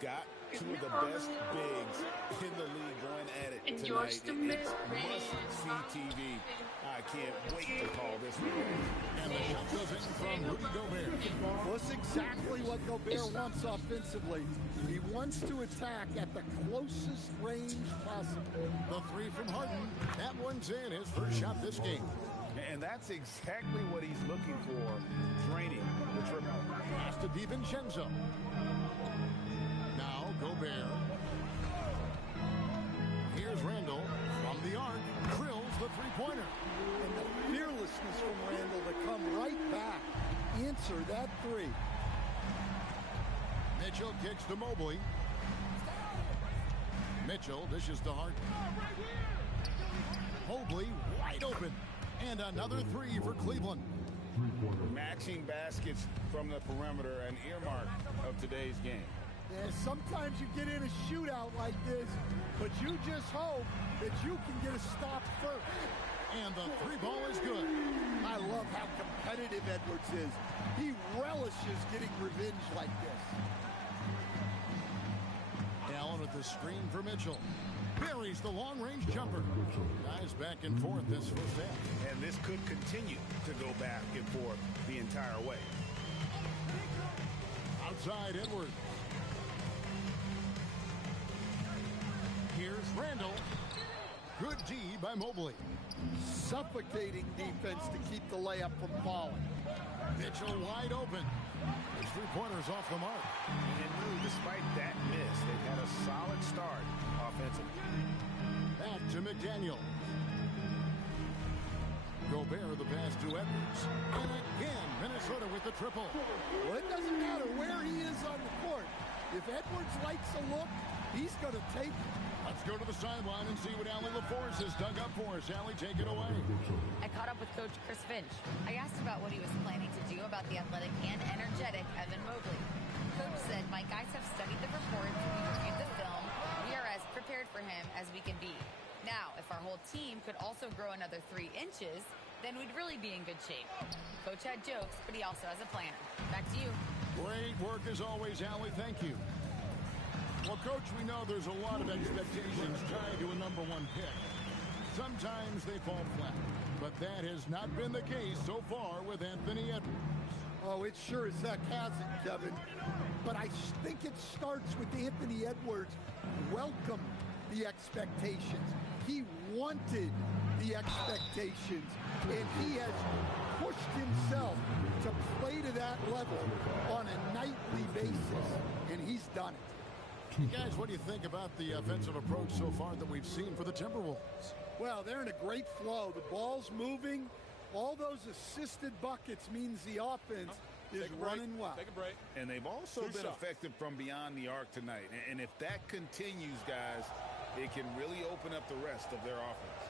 got two of the best bigs in the league going at it tonight. It's must-see TV. I can't wait to call this one. And the shot goes in from Rudy Gobert. Well, that's exactly what Gobert wants offensively. He wants to attack at the closest range possible. The three from Harden. That one's in, his first shot this game. And that's exactly what he's looking for, draining the triple. Pass to DiVincenzo. Now Gobert. Here's Randall from the arc. Drills the three-pointer. And the fearlessness from Randall to come right back. Answer that three. Mitchell kicks to Mobley. Mitchell dishes to Harden. Mobley wide open. And another three for Cleveland. Matching baskets from the perimeter, an earmark of today's game. Yeah, sometimes you get in a shootout like this, but you just hope that you can get a stop first. And the three ball is good. I love how competitive Edwards is. He relishes getting revenge like this. Allen with the screen for Mitchell. Buries the long-range jumper. Guys back and forth this first half. And this could continue to go back and forth the entire way. Outside Edwards. Here's Randall. Good D by Mobley. Suffocating defense to keep the layup from falling. Mitchell wide open. His three-pointer's off the mark. And despite that miss, they've had a solid start offensively. Back to McDaniel. Gobert the pass to Edwards. And again, Minnesota with the triple. Well, it doesn't matter where he is on the court. If Edwards likes a look, he's going to take it. Let's go to the sideline and see what Allie LaForce has dug up for us. Allie, take it away. I caught up with Coach Chris Finch. I asked about what he was planning to do about the athletic and energetic Evan Mobley. Coach said, my guys have studied the reports, we reviewed the film. We are as prepared for him as we can be. Now, if our whole team could also grow another 3 inches, then we'd really be in good shape. Coach had jokes, but he also has a plan. Back to you. Great work as always, Allie. Thank you. Well, Coach, we know there's a lot of expectations tied to a #1 pick. Sometimes they fall flat, but that has not been the case so far with Anthony Edwards. Oh, it sure as heck hasn't, Kevin. But I think it starts with Anthony Edwards welcomed the expectations. He wanted the expectations, and he has pushed himself to play to that level on a nightly basis, and he's done it. Guys, what do you think about the offensive approach so far that we've seen for the Timberwolves? Well, they're in a great flow. The ball's moving. All those assisted buckets means the offense is running well. Take a break. And they've also been effective from beyond the arc tonight. And if that continues, guys, it can really open up the rest of their offense.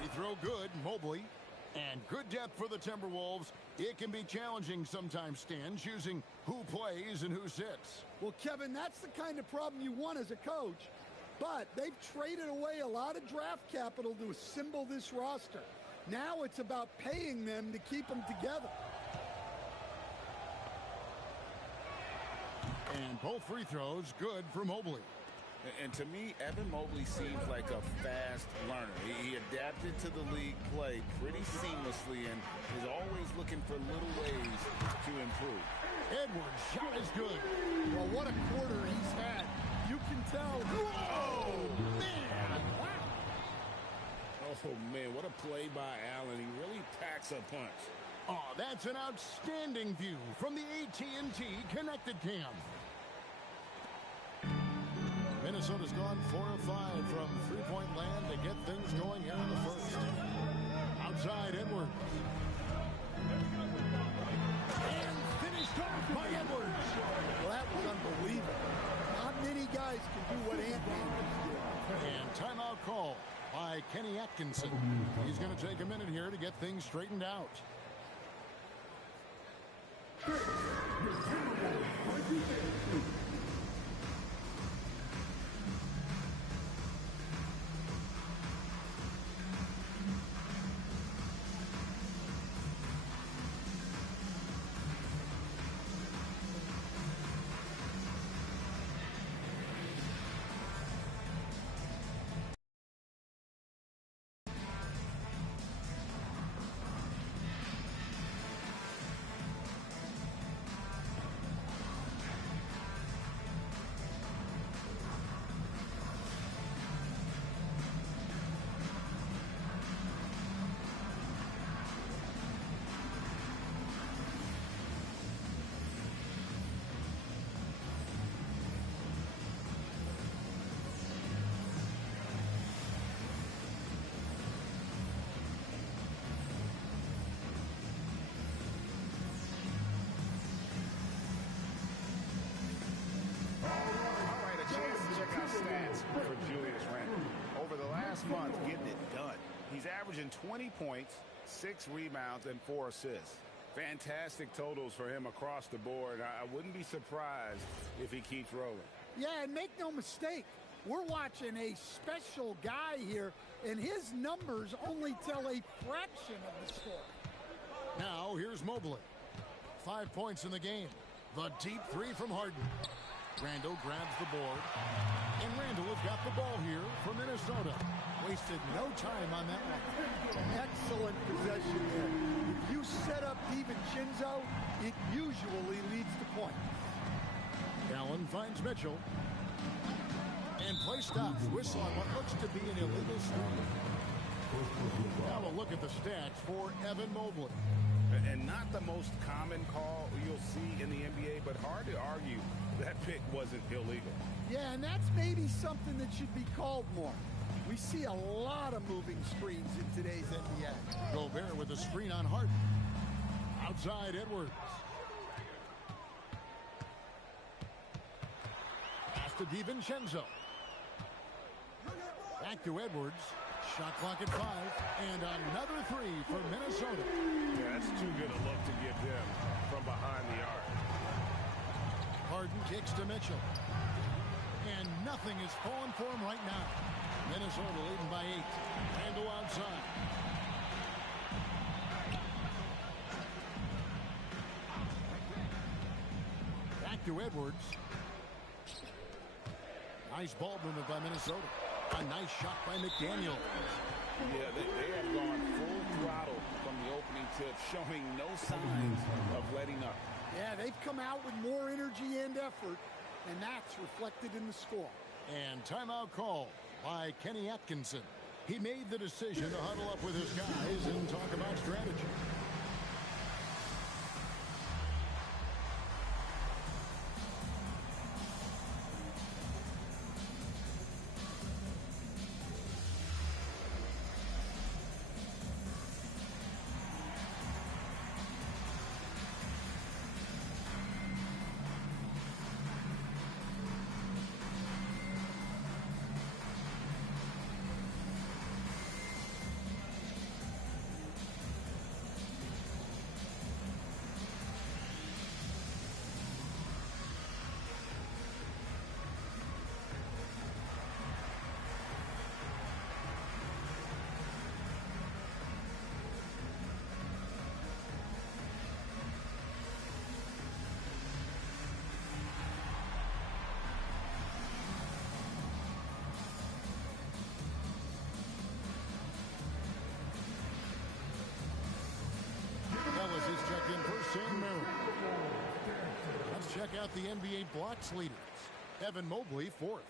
They throw good, Mobley. And good depth for the Timberwolves. It can be challenging sometimes, Stan, choosing who plays and who sits. Well, Kevin, that's the kind of problem you want as a coach. But they've traded away a lot of draft capital to assemble this roster. Now it's about paying them to keep them together. And both free throws good for Mobley. And to me, Evan Mobley seems like a fast learner. He adapted to the league play pretty seamlessly and is always looking for little ways to improve. Edwards' shot is good. Well, what a quarter he's had. You can tell. Whoa, man. Wow. Oh, man, what a play by Allen. He really packs a punch. Oh, that's an outstanding view from the AT&T Connected Cam. Minnesota's gone 4 of 5 from three-point land to get things going here in the first. Outside Edwards. And finished off by Edwards. Well, that was unbelievable. Not many guys can do what Anthony did. And timeout call by Kenny Atkinson. He's going to take a minute here to get things straightened out. this month getting it done. He's averaging 20 points, 6 rebounds, and 4 assists. Fantastic totals for him across the board. I wouldn't be surprised if he keeps rolling. Yeah, and make no mistake, we're watching a special guy here, and his numbers only tell a fraction of the score. Now here's Mobley. 5 points in the game. The deep three from Harden. Randall grabs the board. And Randall has got the ball here for Minnesota. Wasted no time on that one. Excellent possession there. If you set up DiVincenzo, it usually leads to points. Allen finds Mitchell. And play stops. Whistle on what looks to be an illegal screen. Now a look at the stats for Evan Mobley. And not the most common call you'll see in the NBA, but hard to argue that pick wasn't illegal. Yeah, and that's maybe something that should be called more. We see a lot of moving screens in today's NBA. Gobert with a screen on Harden. Outside Edwards. Pass to DiVincenzo. Back to Edwards. Shot clock at 5. And another three for Minnesota. Yeah, that's too good a look to give them from behind the arc. Harden kicks to Mitchell. And nothing is falling for him right now. Minnesota leading by 8. Randall outside. Back to Edwards. Nice ball movement by Minnesota. A nice shot by McDaniel. Yeah, they have gone full throttle from the opening tip, showing no signs of letting up. Yeah, they've come out with more energy and effort, and that's reflected in the score. And timeout call by Kenny Atkinson. He made the decision to huddle up with his guys and talk about strategy. Ellis is checked in for Sam Merrill. Let's check out the NBA blocks leaders. Evan Mobley, 4th.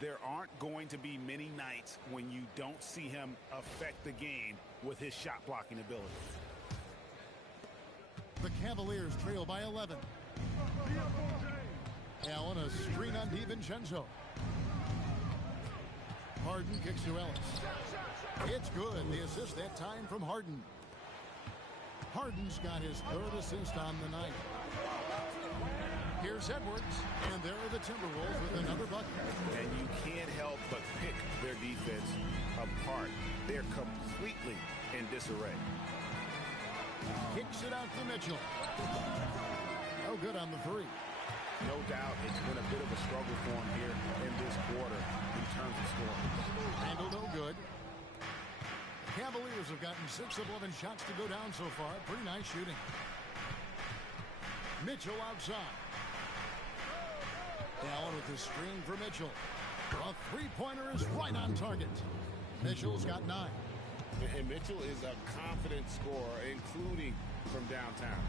There aren't going to be many nights when you don't see him affect the game with his shot blocking ability. The Cavaliers trail by 11. Allen a screen on DiVincenzo. Harden kicks to Ellis. It's good. The assist that time from Harden. Harden's got his 3rd assist on the night. Here's Edwards, and there are the Timberwolves with another bucket. And you can't help but pick their defense apart. They're completely in disarray. Kicks it out to Mitchell. No good on the 3. No doubt it's been a bit of a struggle for him here in this quarter in terms of scoring. Handle no good. Cavaliers have gotten 6 of 11 shots to go down so far. Pretty nice shooting. Mitchell outside. Allen with the screen for Mitchell. A three-pointer is right on target. Mitchell's got 9. And Mitchell is a confident scorer, including from downtown.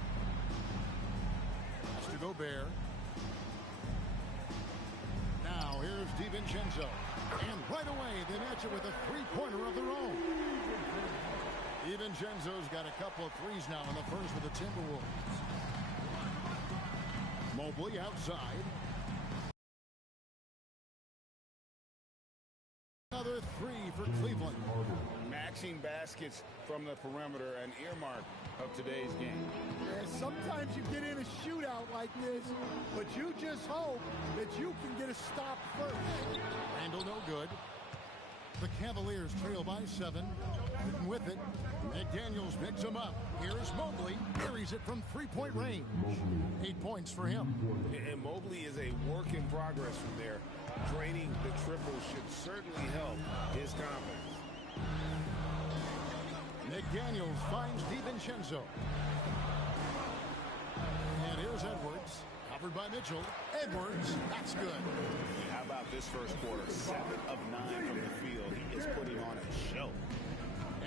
Has to Gobert. Now here's DiVincenzo. And right away they match it with a three-pointer of their own. DiVincenzo's got a couple of threes now in the first with the Timberwolves. Mobley outside. Another 3 for Cleveland. Matching baskets from the perimeter, an earmark of today's game. And sometimes you get in a shootout like this, but you just hope that you can get a stop first. Randall no good. The Cavaliers trail by 7. Harden with it. McDaniels picks him up. Here's Mobley. Carries it from three-point range. 8 points for him. And Mobley is a work in progress from there. Draining the triple should certainly help his confidence. McDaniels finds DiVincenzo. And here's Edwards. Covered by Mitchell. Edwards. That's good. How about this first quarter? 7 of 9 from the field. He is putting on a show.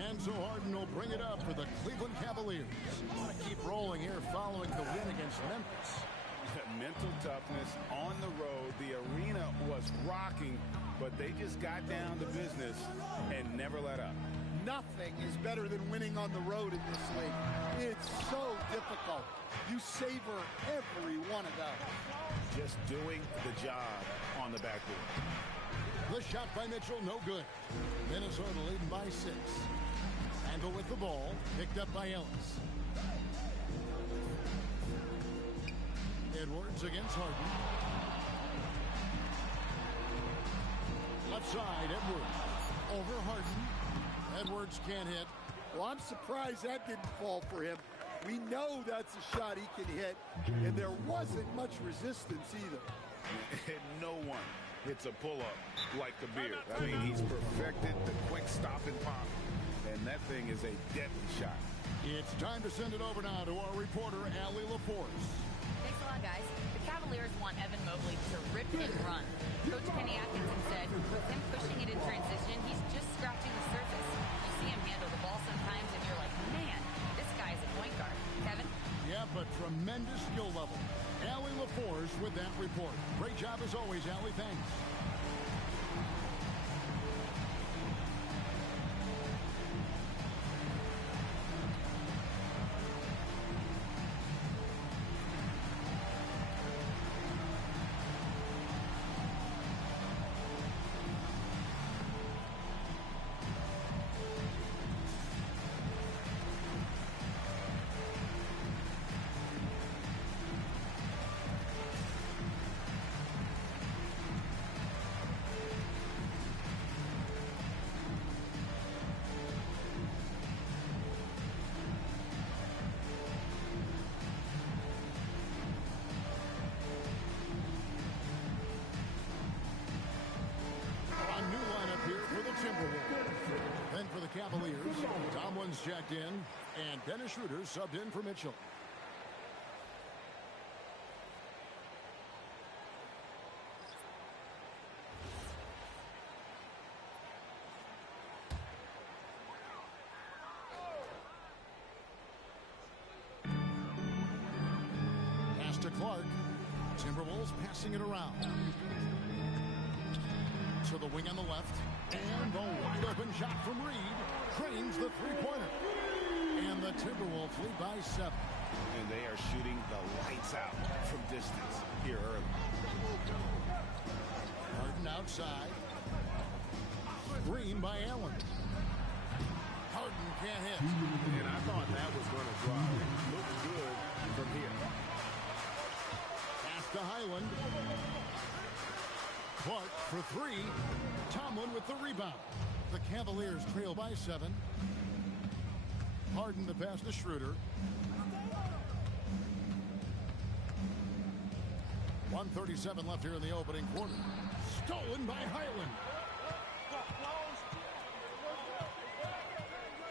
And so Harden will bring it up for the Cleveland Cavaliers. Want to keep rolling here following the win against Memphis. Mental toughness on the road. The arena was rocking, but they just got down to business and never let up. Nothing is better than winning on the road in this league. It's so difficult. You savor every one of those. Just doing the job on the backboard. The shot by Mitchell, no good. Minnesota leading by 6. Randle with the ball, picked up by Ellis. Edwards against Harden. Left side, Edwards. Over Harden. Edwards can't hit. Well, I'm surprised that didn't fall for him. We know that's a shot he can hit, and there wasn't much resistance either. No one hits a pull-up like the Beard. I mean, he's perfected the quick stop and pop, and that thing is a deadly shot. It's time to send it over now to our reporter, Allie LaForce. Thanks a lot, guys. The Cavaliers want Evan Mobley to rip and run. Coach Kenny Atkinson said, with him pushing it in transition, he's just scratching the surface. You see him handle the ball sometimes, and you're like, man, this guy's a point guard. Kevin? Yeah, but tremendous skill level. Allie LaForce with that report. Great job as always, Allie. Thanks. Then for the Cavaliers, Tomlin's checked in, and Dennis Schroeder subbed in for Mitchell. Pass to Clark. Timberwolves passing it around. To the wing on the left. And the wide open shot from Reed trains the three-pointer. And the Timberwolves lead by 7. And they are shooting the lights out from distance here early. Harden outside. Screen by Allen. Harden can't hit. And I thought that was going to drop. It looks good from here. Pass to Highland. Clark for 3. Tomlin with the rebound. The Cavaliers trail by 7. Harden the pass to Schroeder. 1:37 left here in the opening quarter. Stolen by Highland.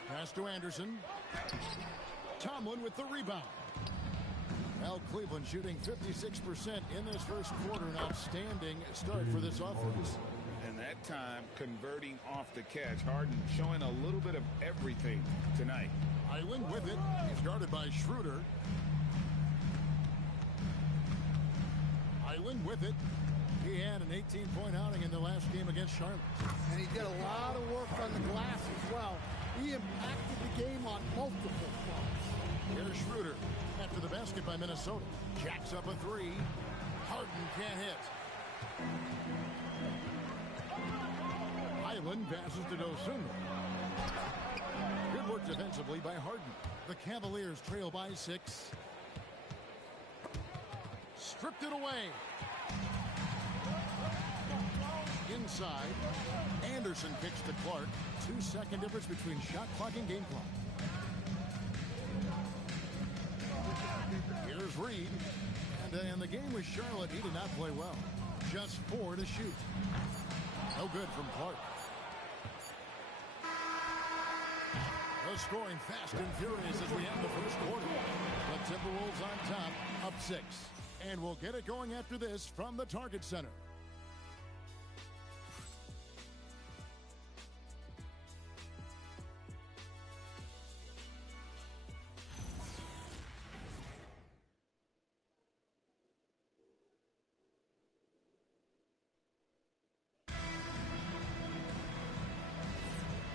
Pass to Anderson. Tomlin with the rebound. Well, Cleveland shooting 56% in this first quarter. An outstanding start for this offense. And that time converting off the catch. Harden showing a little bit of everything tonight. Highland with it. He's guarded by Schroeder. Highland with it. He had an 18-point outing in the last game against Charlotte. And he did a lot of work on the glass as well. He impacted the game on multiple fronts. Here's Schroeder after the basket by Minnesota. Jacks up a 3. Harden can't hit. Highland passes to Dosunmu. Good work defensively by Harden. The Cavaliers trail by 6. Stripped it away. inside. Anderson kicks to Clark. 2-second difference between shot clock and game clock. Here's Reed. And in the game with Charlotte, he did not play well. Just 4 to shoot. No good from Clark. The scoring fast and furious as we end the first quarter. The Timberwolves on top, up 6. And we'll get it going after this from the Target Center.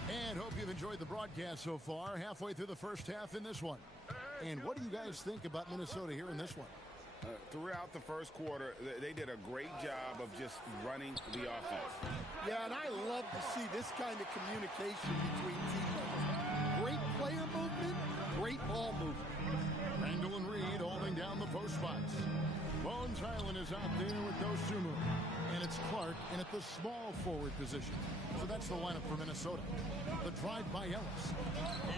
And hope you've enjoyed the broadcast so far. Halfway through the first half in this one. And what do you guys think about Minnesota here in this one? Throughout the first quarter, they did a great job of just running the offense. Yeah, and I love to see this kind of communication between teammates. Great player movement, great ball movement. Randall and Reed holding down the post spots. Bones Highland is out there with Dosumu. And it's Clark in at the small forward position. So that's the lineup for Minnesota. The drive by Ellis.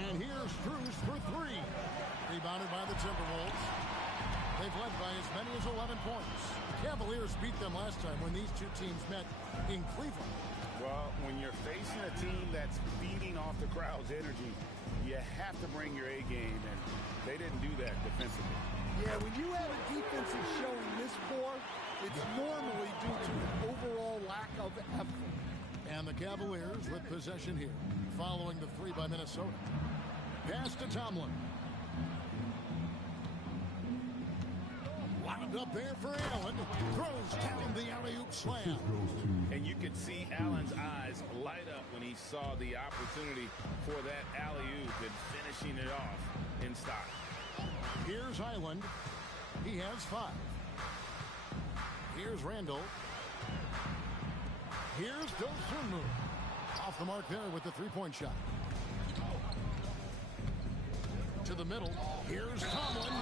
And here's Strus for 3. Rebounded by the Timberwolves. They've led by as many as 11 points. Cavaliers beat them last time when these two teams met in Cleveland. Well, when you're facing a team that's feeding off the crowd's energy, you have to bring your A game, and they didn't do that defensively. Yeah, when you have a defensive showing this poor, it's normally due to an overall lack of effort. And the Cavaliers with possession here, following the 3 by Minnesota. Pass to Tomlin. Wound up there for Allen. Throws down the alley-oop slam. And you could see Allen's eyes light up when he saw the opportunity for that alley-oop and finishing it off in style. Here's Highland. He has 5. Here's Randall. Here's Dosumu. Off the mark there with the 3-point shot. To the middle. Here's Tomlin.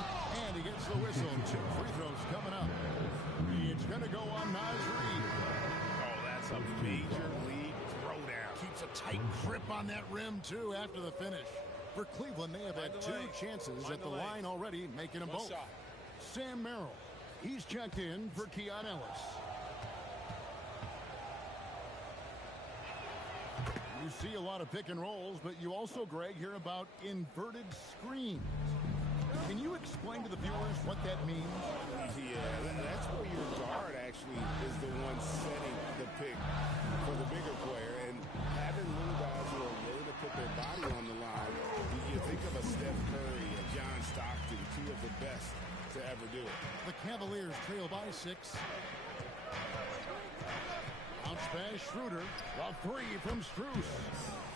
And he gets the whistle. 2 free throws coming up. It's going to go on Naz Reid. Oh, that's a major league throwdown. Keeps a tight grip on that rim, too, after the finish. For Cleveland, they have had 2 chances at the line already, making them both. Sam Merrill. He's checked in for Keon Ellis. You see a lot of pick and rolls, but you also, Greg, hear about inverted screens. Can you explain to the viewers what that means? Yeah, that's where your guard actually is the one setting the pick for the bigger player. And having little guys who are willing to put their body on the line, you think of a Steph Curry, a John Stockton, 2 of the best to ever do it. The Cavaliers trail by 6. Bounce pass, Schroeder. A 3 from Strus.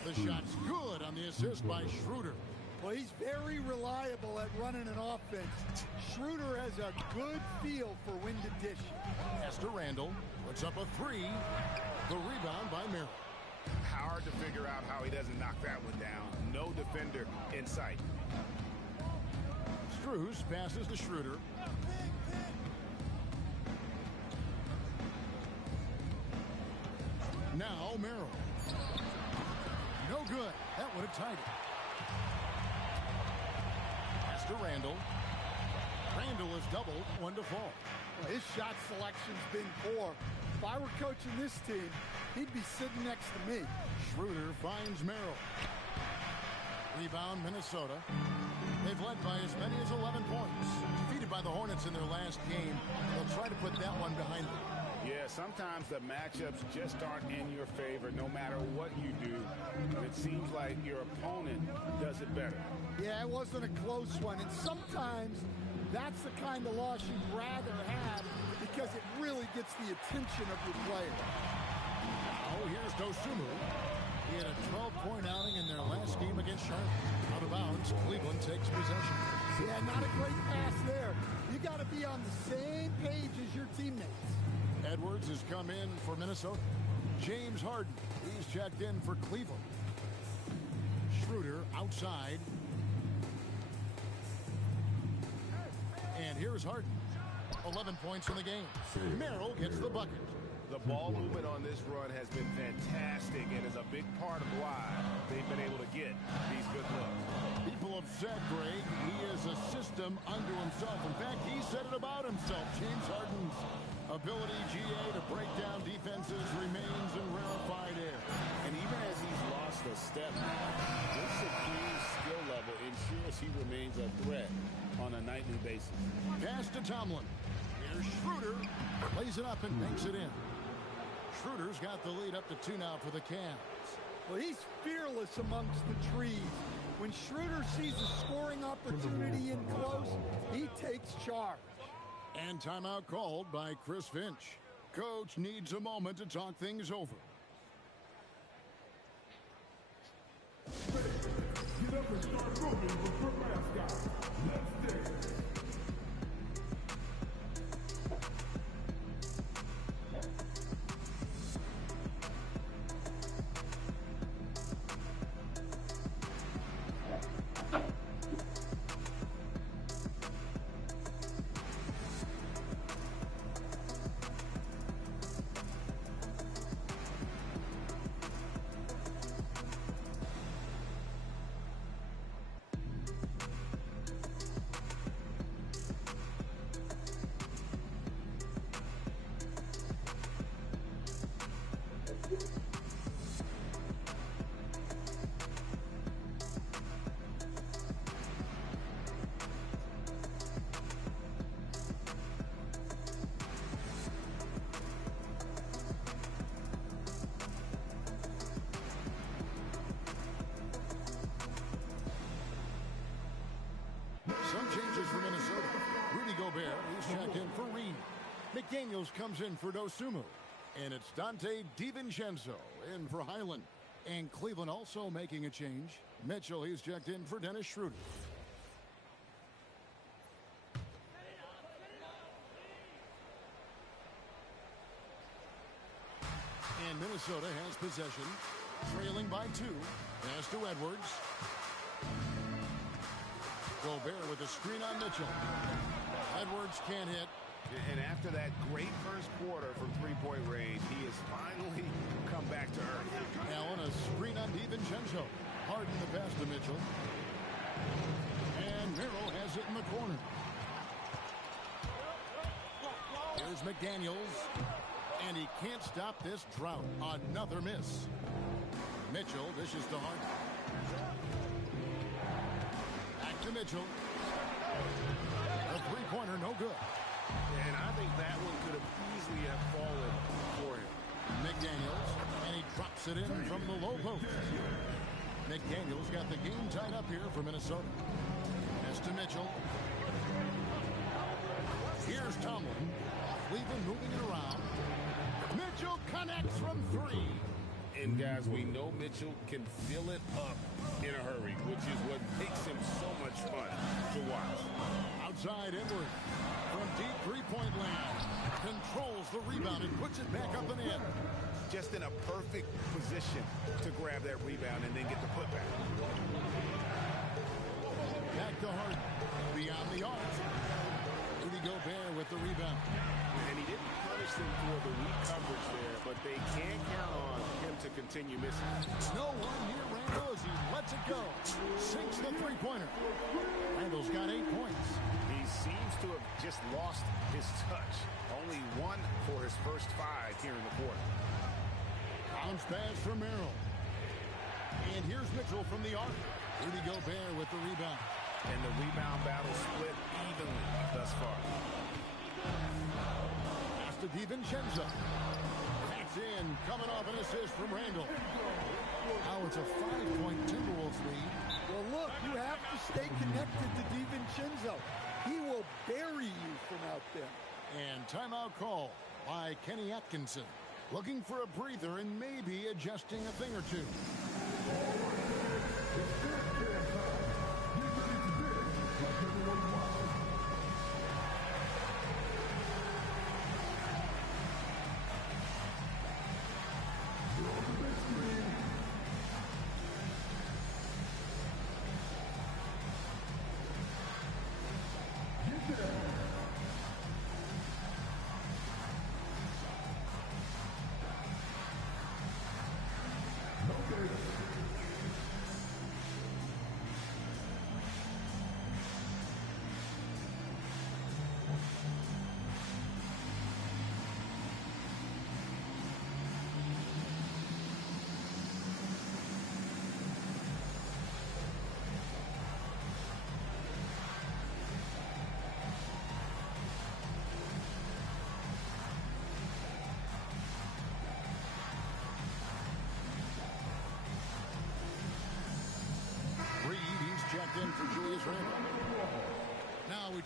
The shot's good on the assist by Schroeder. Well, he's very reliable at running an offense. Schroeder has a good feel for when to dish. Pass to Randall. Puts up a 3. The rebound by Merrill. Hard to figure out how he doesn't knock that one down. No defender in sight. Strus passes to Schroeder. Now Merrill. No good. That would have tied it. Pass to Randall. Randall is doubled. 1 to fall. Well, his shot selection's been poor. If I were coaching this team, he'd be sitting next to me. Schroeder finds Merrill. Rebound Minnesota. They've led by as many as 11 points. Defeated by the Hornets in their last game. They'll try to put that one behind them. Yeah, sometimes the matchups just aren't in your favor no matter what you do. And it seems like your opponent does it better. Yeah, it wasn't a close one. And sometimes that's the kind of loss you'd rather have because it really gets the attention of your player. Oh, here's Dosumu. He had a 12-point outing in their last game against Charlotte. Out of bounds, Cleveland takes possession. Yeah, not a great pass there. You got to be on the same page as your teammates. Edwards has come in for Minnesota. James Harden, he's checked in for Cleveland. Schroeder outside. And here's Harden. 11 points in the game. Merrill gets the bucket. The ball movement on this run has been fantastic and is a big part of why they've been able to get these good looks. People have said, Greg, he is a system unto himself. In fact, he said it about himself. James Harden's ability, GA, to break down defenses remains in rarefied air. And even as he's lost a step, this supreme skill level ensures he remains a threat on a nightly basis. Pass to Tomlin. Here's Schroeder. Plays it up and banks it in. Schroeder's got the lead up to 2 now for the Cavs. Well, he's fearless amongst the trees. When Schroeder sees a scoring opportunity in close, he takes charge. And timeout called by Chris Finch. Coach needs a moment to talk things over. Get up and start moving with your mascot. Let's dance. Some changes for Minnesota. Rudy Gobert, he's checked in for Reed. McDaniels comes in for Dosumu. And it's Dante DiVincenzo in for Highland. And Cleveland also making a change. Mitchell, he's checked in for Dennis Schroeder. And Minnesota has possession. Trailing by 2. Pass to Edwards. Gobert with a screen on Mitchell. Edwards can't hit. And after that great first quarter from three-point range, he has finally come back to earth. Allen, a screen on DiVincenzo. Harden the pass to Mitchell. And Merrill has it in the corner. Here's McDaniels. And he can't stop this drought. Another miss. Mitchell dishes to Harden. Back to Mitchell. A three-pointer, no good. And I think that one could have easily have fallen for him. McDaniels, and he drops it in from the low post. McDaniels got the game tied up here for Minnesota. Pass to Mitchell. Here's Tomlin. Cleveland moving it around. Mitchell connects from 3. And guys, we know Mitchell can fill it up in a hurry, which is what makes him so much fun to watch. Outside Edwards from deep three-point land. Controls the rebound and puts it back up and in. Just in a perfect position to grab that rebound and then get the putback. Back to Harden. Beyond the arc. Rudy Gobert with the rebound. And he didn't punish them for the weak coverage there, but they can't count on him to continue missing. No one near Randall as he lets it go. Sinks the three-pointer. Randall's got 8 points. He seems to have just lost his touch. Only 1 for his first 5 here in the quarter. Bounce pass from Merrill. And here's Mitchell from the arc. Rudy Gobert with the rebound. And the rebound battle split evenly thus far. Pass to DiVincenzo. That's in. Coming off an assist from Randall. Now it's a 5-point Timberwolves lead. Well, look, you have to stay connected to DiVincenzo. He will bury you from out there. And timeout call by Kenny Atkinson. Looking for a breather and maybe adjusting a thing or two.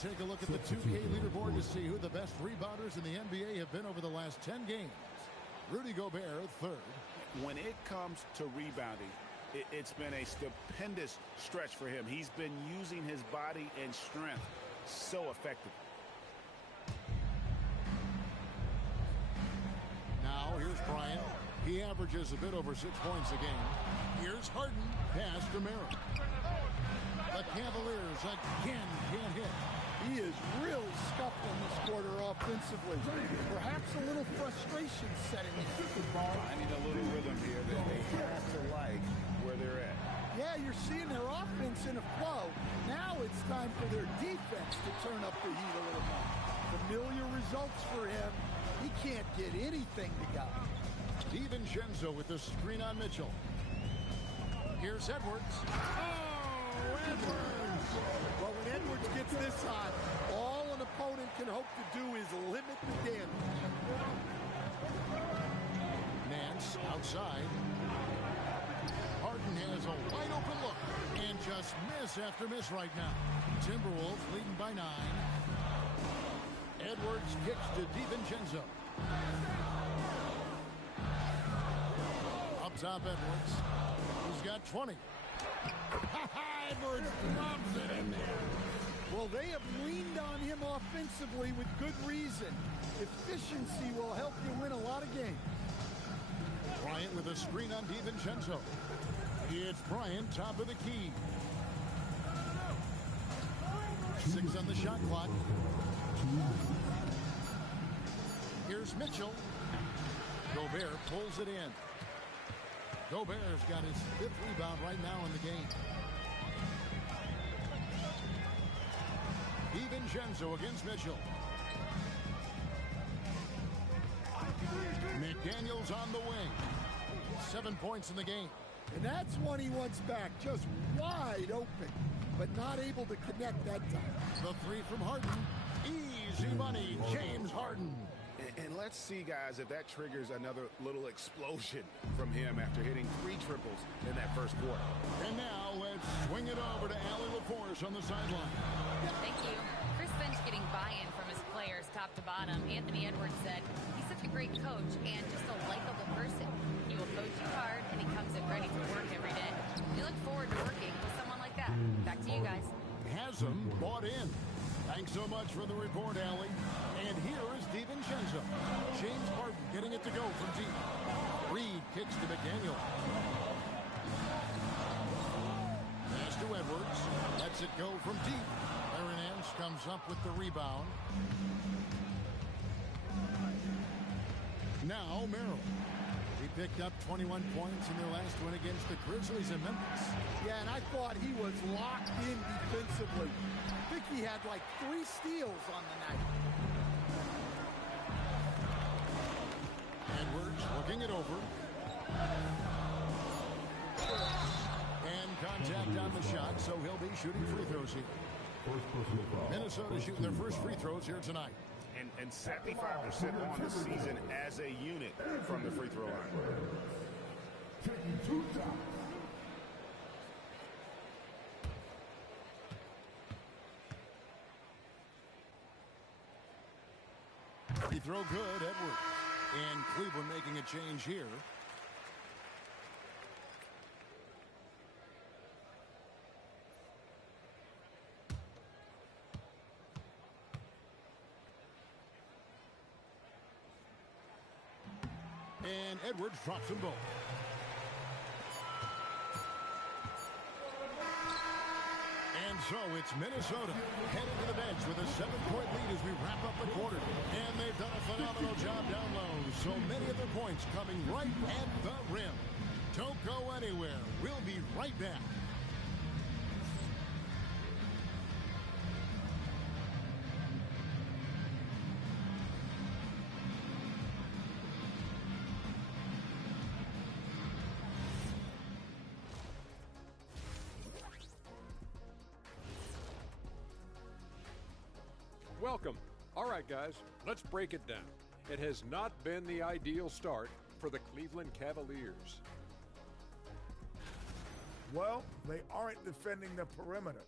take a look at the 2K leaderboard to see who the best rebounders in the NBA have been over the last 10 games. Rudy Gobert, third. When it comes to rebounding, it's been a stupendous stretch for him. He's been using his body and strength so effectively. Now, here's Bryant. He averages a bit over 6 points a game. Here's Harden. Pass to Merrill. The Cavaliers again can't hit. He is really scuffling this quarter offensively. Perhaps a little frustration setting in. Finding a little rhythm here that they have to like where they're at. Yeah, you're seeing their offense in a flow. Now it's time for their defense to turn up the heat a little more. Familiar results for him. He can't get anything to go. DiVincenzo with the screen on Mitchell. Here's Edwards. Oh, Edwards! Well, when Edwards gets this hot, all an opponent can hope to do is limit the damage. Nance outside. Harden has a wide open look and just miss after miss right now. Timberwolves leading by 9. Edwards kicks to DiVincenzo. Up top, Edwards. He's got 20. Edwards loves it in there. Well, they have leaned on him offensively with good reason. Efficiency will help you win a lot of games. Bryant with a screen on DiVincenzo. It's Bryant, top of the key. 6 on the shot clock. Here's Mitchell. Gobert pulls it in. Gobert's got his 5th rebound right now in the game. DiVincenzo against Mitchell. McDaniels on the wing. 7 points in the game. And that's one he wants back, just wide open, but not able to connect that time. The 3 from Harden. Easy money, James Harden. And let's see, guys, if that triggers another little explosion from him after hitting 3 triples in that first quarter. And now let's swing it over to Allie LaForce on the sideline. Thank you. Chris Finch getting buy-in from his players top to bottom. Anthony Edwards said he's such a great coach and just a likable person. He will coach you hard, and he comes in ready for work every day. We look forward to working with someone like that. Back to you guys. Hasn't bought in. Thanks so much for the report, Allie. And here is DiVincenzo. James Harden getting it to go from deep. Reed kicks to McDaniel. Pass to Edwards. Lets it go from deep. Larry Nance comes up with the rebound. Now Merrill. He picked up 21 points in their last win against the Grizzlies in Memphis. Yeah, and I thought he was locked in defensively. I think he had like 3 steals on the night. Edwards looking it over. And contact on the shot, so he'll be shooting free throws here. Minnesota shooting their first free throws here tonight. And 75% on the season as a unit from the free throw line. Taking 2 shots. Free throw good, Edwards. And Cleveland making a change here. And Edwards drops them both. And so it's Minnesota headed to the bench with a 7-point lead as we wrap up the quarter. And they've done a phenomenal job down low. So many of their points coming right at the rim. Don't go anywhere. We'll be right back. Welcome. All right, guys, let's break it down. It has not been the ideal start for the Cleveland Cavaliers. Well, they aren't defending the perimeter.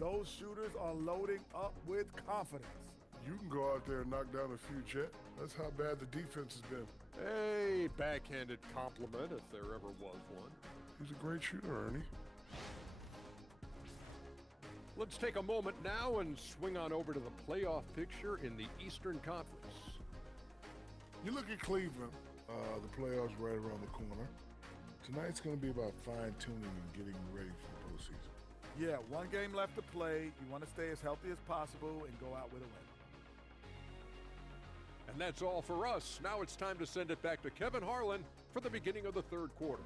Those shooters are loading up with confidence. You can go out there and knock down a few, Chet. That's how bad the defense has been. A backhanded compliment, if there ever was one. He's a great shooter, Ernie. Let's take a moment now and swing on over to the playoff picture in the Eastern Conference. You look at Cleveland, the playoffs right around the corner. Tonight's going to be about fine-tuning and getting ready for the postseason. Yeah, one game left to play. You want to stay as healthy as possible and go out with a win. And that's all for us. Now it's time to send it back to Kevin Harlan for the beginning of the third quarter.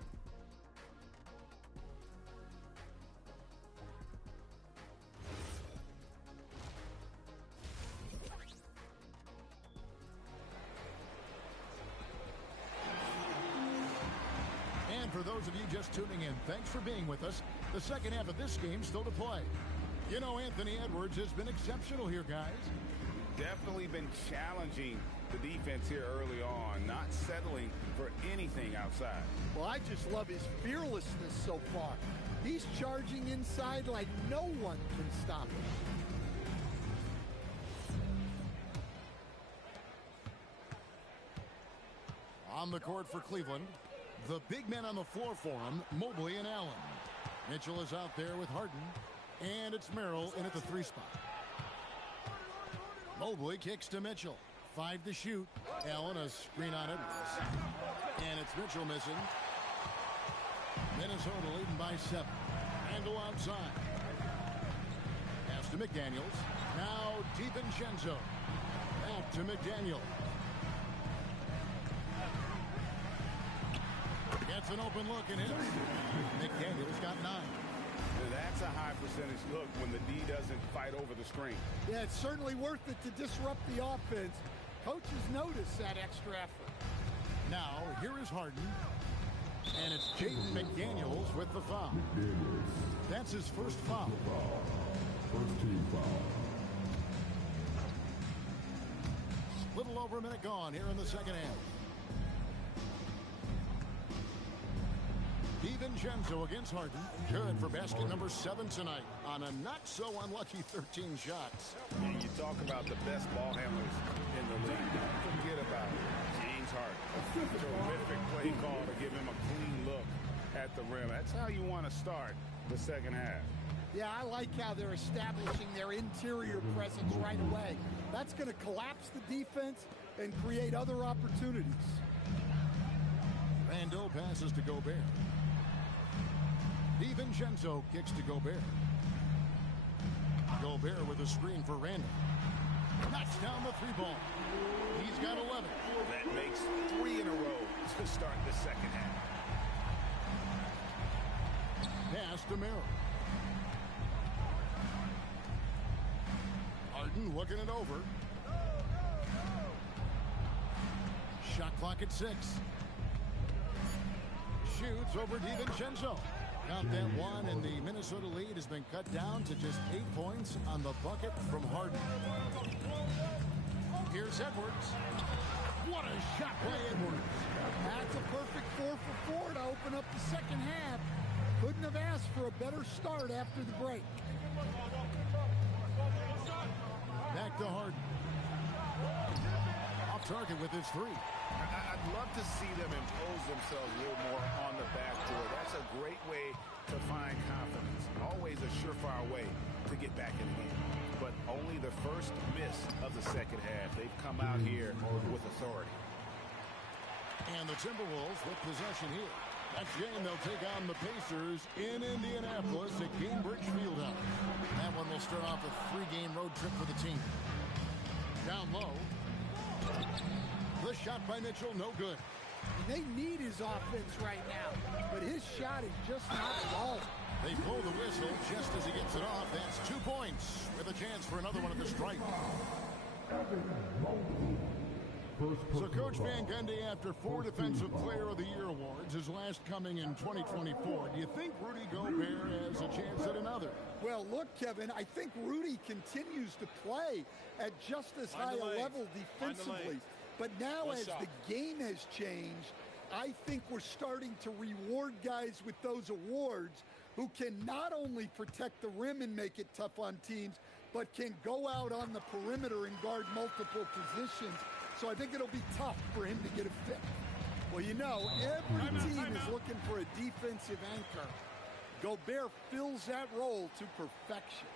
And for those of you just tuning in, thanks for being with us. The second half of this game still to play. You know, Anthony Edwards has been exceptional here, guys. Definitely been challenging the defense here early on, not settling for anything outside. Well, I just love his fearlessness so far. He's charging inside like no one can stop him. On the court for Cleveland, the big men on the floor for him, Mobley and Allen. Mitchell is out there with Harden, and it's Merrill in at the 3 spot. Mobley kicks to Mitchell. 5 to shoot. Allen a screen on Edwards. And it's Mitchell missing. Minnesota leading by 7. Randle outside. Pass to McDaniels. Now DiVincenzo. Back to McDaniel. Gets an open look and hits. McDaniels got 9. That's a high percentage look when the D doesn't fight over the screen. Yeah, it's certainly worth it to disrupt the offense. Coaches notice that extra effort. Now, here is Harden. And it's Jaden McDaniels with the foul. That's his first foul. First team foul. Little over a minute gone here in the second half. DiVincenzo against Harden. Good for basket number 7 tonight on a not-so-unlucky 13 shots. And you talk about the best ball handlers in the league. Don't forget about James Harden. Terrific play call to give him a clean look at the rim. That's how you want to start the second half. Yeah, I like how they're establishing their interior presence right away. That's going to collapse the defense and create other opportunities. Randle passes to Gobert. DiVincenzo kicks to Gobert. Gobert with a screen for Randle. Knocks down the 3-ball. He's got 11. That makes 3 in a row to start the second half. Pass to Merrill. Harden looking it over. Shot clock at 6. Shoots over DiVincenzo. Count that one, and the Minnesota lead has been cut down to just 8 points on the bucket from Harden. Here's Edwards. What a shot by Edwards. That's a perfect 4 for 4 to open up the second half. Couldn't have asked for a better start after the break. Back to Harden. Off target with his 3. I'd love to see them impose themselves a little more on the backdoor. That's a great way to find confidence. Always a surefire way to get back in the game. But only the first miss of the second half. They've come out here with authority. And the Timberwolves with possession here. Next game, they'll take on the Pacers in Indianapolis at Gainbridge Fieldhouse. That one will start off a 3-game road trip for the team. Down low. The shot by Mitchell, no good. They need his offense right now, but his shot is just not falling. They blow the whistle just as he gets it off. That's 2 points with a chance for another one at the stripe. So Coach Van Gundy, after 4 Defensive Player of the Year awards, his last coming in 2024, do you think Rudy Gobert has a chance at another? Well, look, Kevin, I think Rudy continues to play at just as high a level defensively. But now as the game has changed, I think we're starting to reward guys with those awards who can not only protect the rim and make it tough on teams, but can go out on the perimeter and guard multiple positions. So I think it'll be tough for him to get a fifth. Well, you know, every team is looking for a defensive anchor. Gobert fills that role to perfection.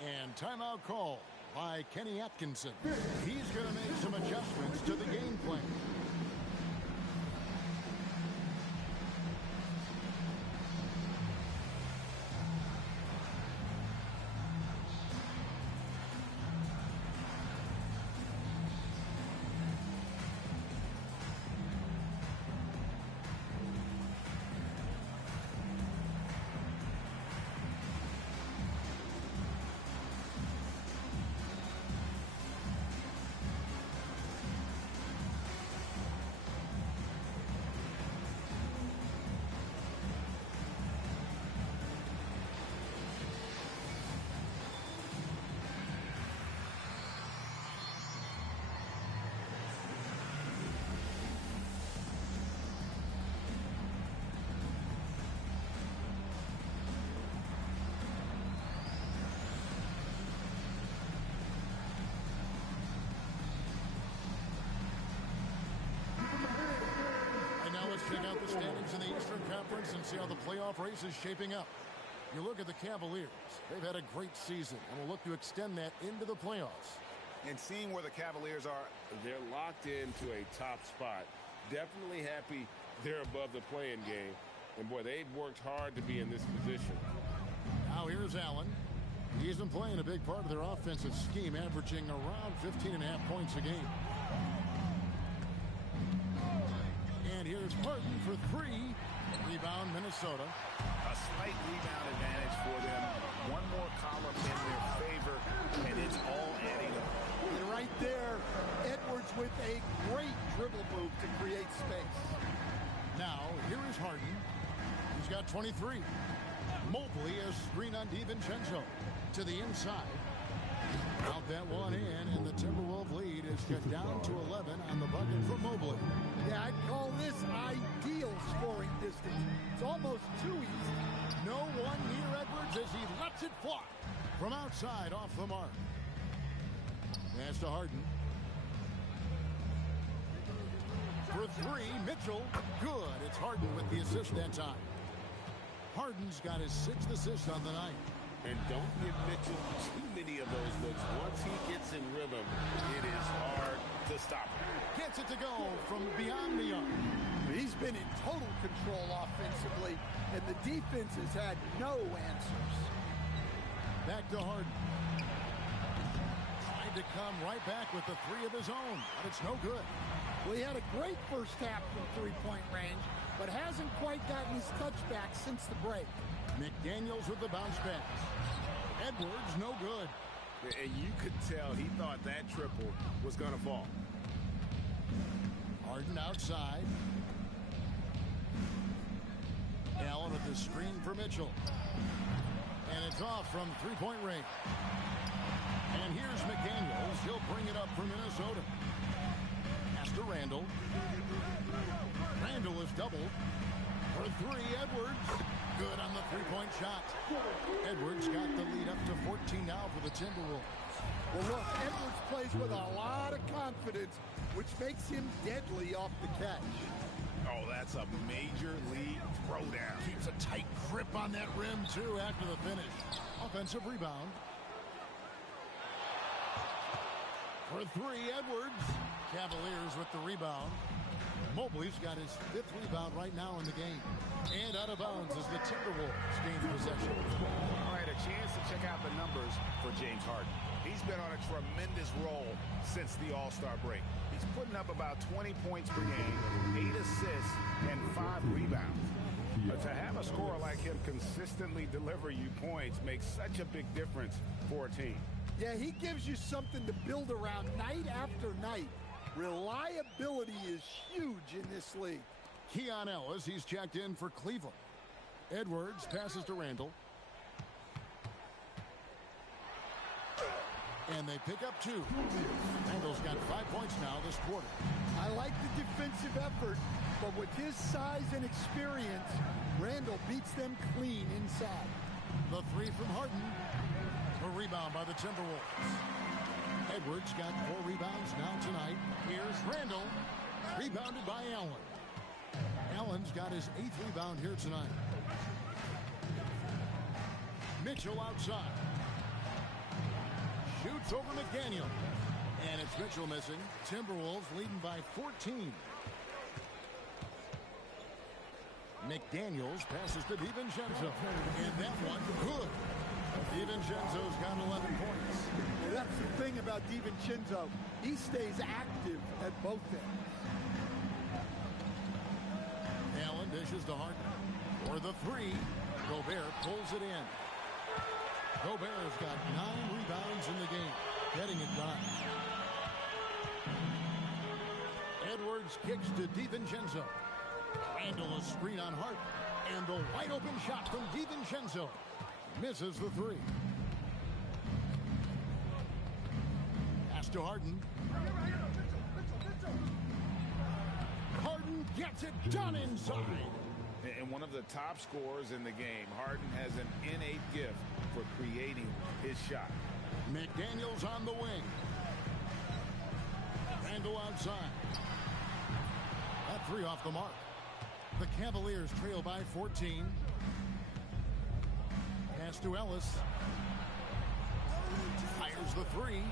And timeout call by Kenny Atkinson. He's going to make some adjustments to the game plan. Check out the standings in the Eastern Conference and see how the playoff race is shaping up. You look at the Cavaliers. They've had a great season and will look to extend that into the playoffs. And seeing where the Cavaliers are, they're locked into a top spot. Definitely happy they're above the play-in game. And, boy, they've worked hard to be in this position. Now here's Allen. He's been playing a big part of their offensive scheme, averaging around 15.5 points a game. And here's Harden for three. Rebound, Minnesota. A slight rebound advantage for them. One more column in their favor, and it's all adding up. And right there, Edwards with a great dribble move to create space. Now, here is Harden. He's got 23. Mobley has screen on DiVincenzo. To the inside. Out that one in, and the Timberwolves lead is cut down to 11 on the bucket for Mobley. Yeah, I'd call this ideal scoring distance. It's almost too easy. No one near Edwards as he lets it fly. From outside, off the mark. Pass to Harden. For three, Mitchell. Good. It's Harden with the assist that time. Harden's got his 6th assist on the night. And don't give Mitchell too many of those looks. Once he gets in rhythm, it is hard to stop him. Gets it to go from beyond the arc. He's been in total control offensively, and the defense has had no answers. Back to Harden. Tried to come right back with the three of his own, but it's no good. Well, he had a great first half from three-point range, but hasn't quite gotten his touchback since the break. McDaniels with the bounce pass. Edwards, no good. And you could tell he thought that triple was going to fall. Harden outside. Allen with the screen for Mitchell. And it's off from three-point range. And here's McDaniels. He'll bring it up for Minnesota. Pass to Randall. Randall is doubled. For three, Edwards. Good on the three-point shot. Edwards got the lead up to 14 now for the Timberwolves. Well, look, Edwards plays with a lot of confidence, which makes him deadly off the catch. Oh, that's a major league throwdown. Keeps a tight grip on that rim, too, after the finish. Offensive rebound. For three, Edwards. Cavaliers with the rebound. Mobley's got his 5th rebound right now in the game. And out of bounds as the Timberwolves gain possession. All right, a chance to check out the numbers for James Harden. He's been on a tremendous roll since the All-Star break. He's putting up about 20 points per game, 8 assists, and 5 rebounds. But to have a scorer like him consistently deliver you points makes such a big difference for a team. Yeah, he gives you something to build around night after night. Reliability is huge in this league. Keon Ellis, he's checked in for Cleveland. Edwards passes to Randall. And they pick up 2. Randall's got 5 points now this quarter. I like the defensive effort, but with his size and experience, Randall beats them clean inside. The three from Harden. A rebound by the Timberwolves. Edwards got 4 rebounds now tonight. Here's Randall. Rebounded by Allen. Allen's got his 8th rebound here tonight. Mitchell outside. Shoots over McDaniel. And it's Mitchell missing. Timberwolves leading by 14. McDaniels passes to DiVincenzo. And that one, good. DiVincenzo's got 11 points. And that's the thing about DiVincenzo. He stays active at both ends. Allen dishes to Harden. For the 3. Gobert pulls it in. Gobert's got 9 rebounds in the game. Getting it done. Edwards kicks to DiVincenzo. Randall a screen on Harden. And the wide open shot from DiVincenzo. Misses the 3. Pass to Harden. Harden gets it done inside. And one of the top scorers in the game, Harden has an innate gift for creating his shot. McDaniels on the wing. Randall outside. That 3 off the mark. The Cavaliers trail by 14. Pass to Ellis. Fires the 3.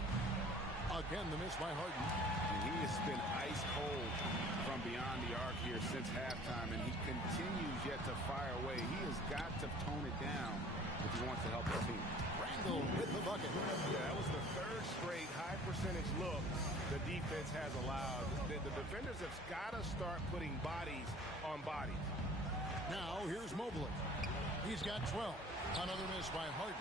Again, the miss by Harden. And he has been ice cold from beyond the arc here since halftime, and he continues yet to fire away. He has got to tone it down if he wants to help the team. Randall with the bucket. Yeah, that was the 3rd straight high percentage look the defense has allowed. The defenders have got to start putting bodies on bodies. Now here's Mobley. He's got 12. Another miss by Harden.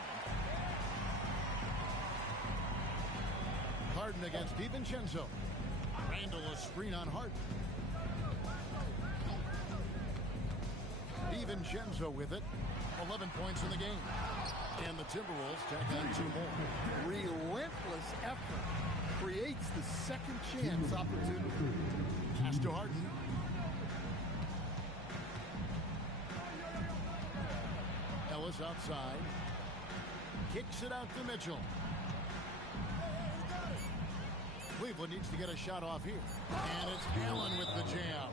Harden against DiVincenzo. Randall a screen on Harden. DiVincenzo with it. 11 points in the game. And the Timberwolves tack on 2 more. Relentless effort creates the second chance opportunity. Pass to Harden. Ellis outside. Kicks it out to Mitchell. Cleveland needs to get a shot off here. And it's Allen with the jam.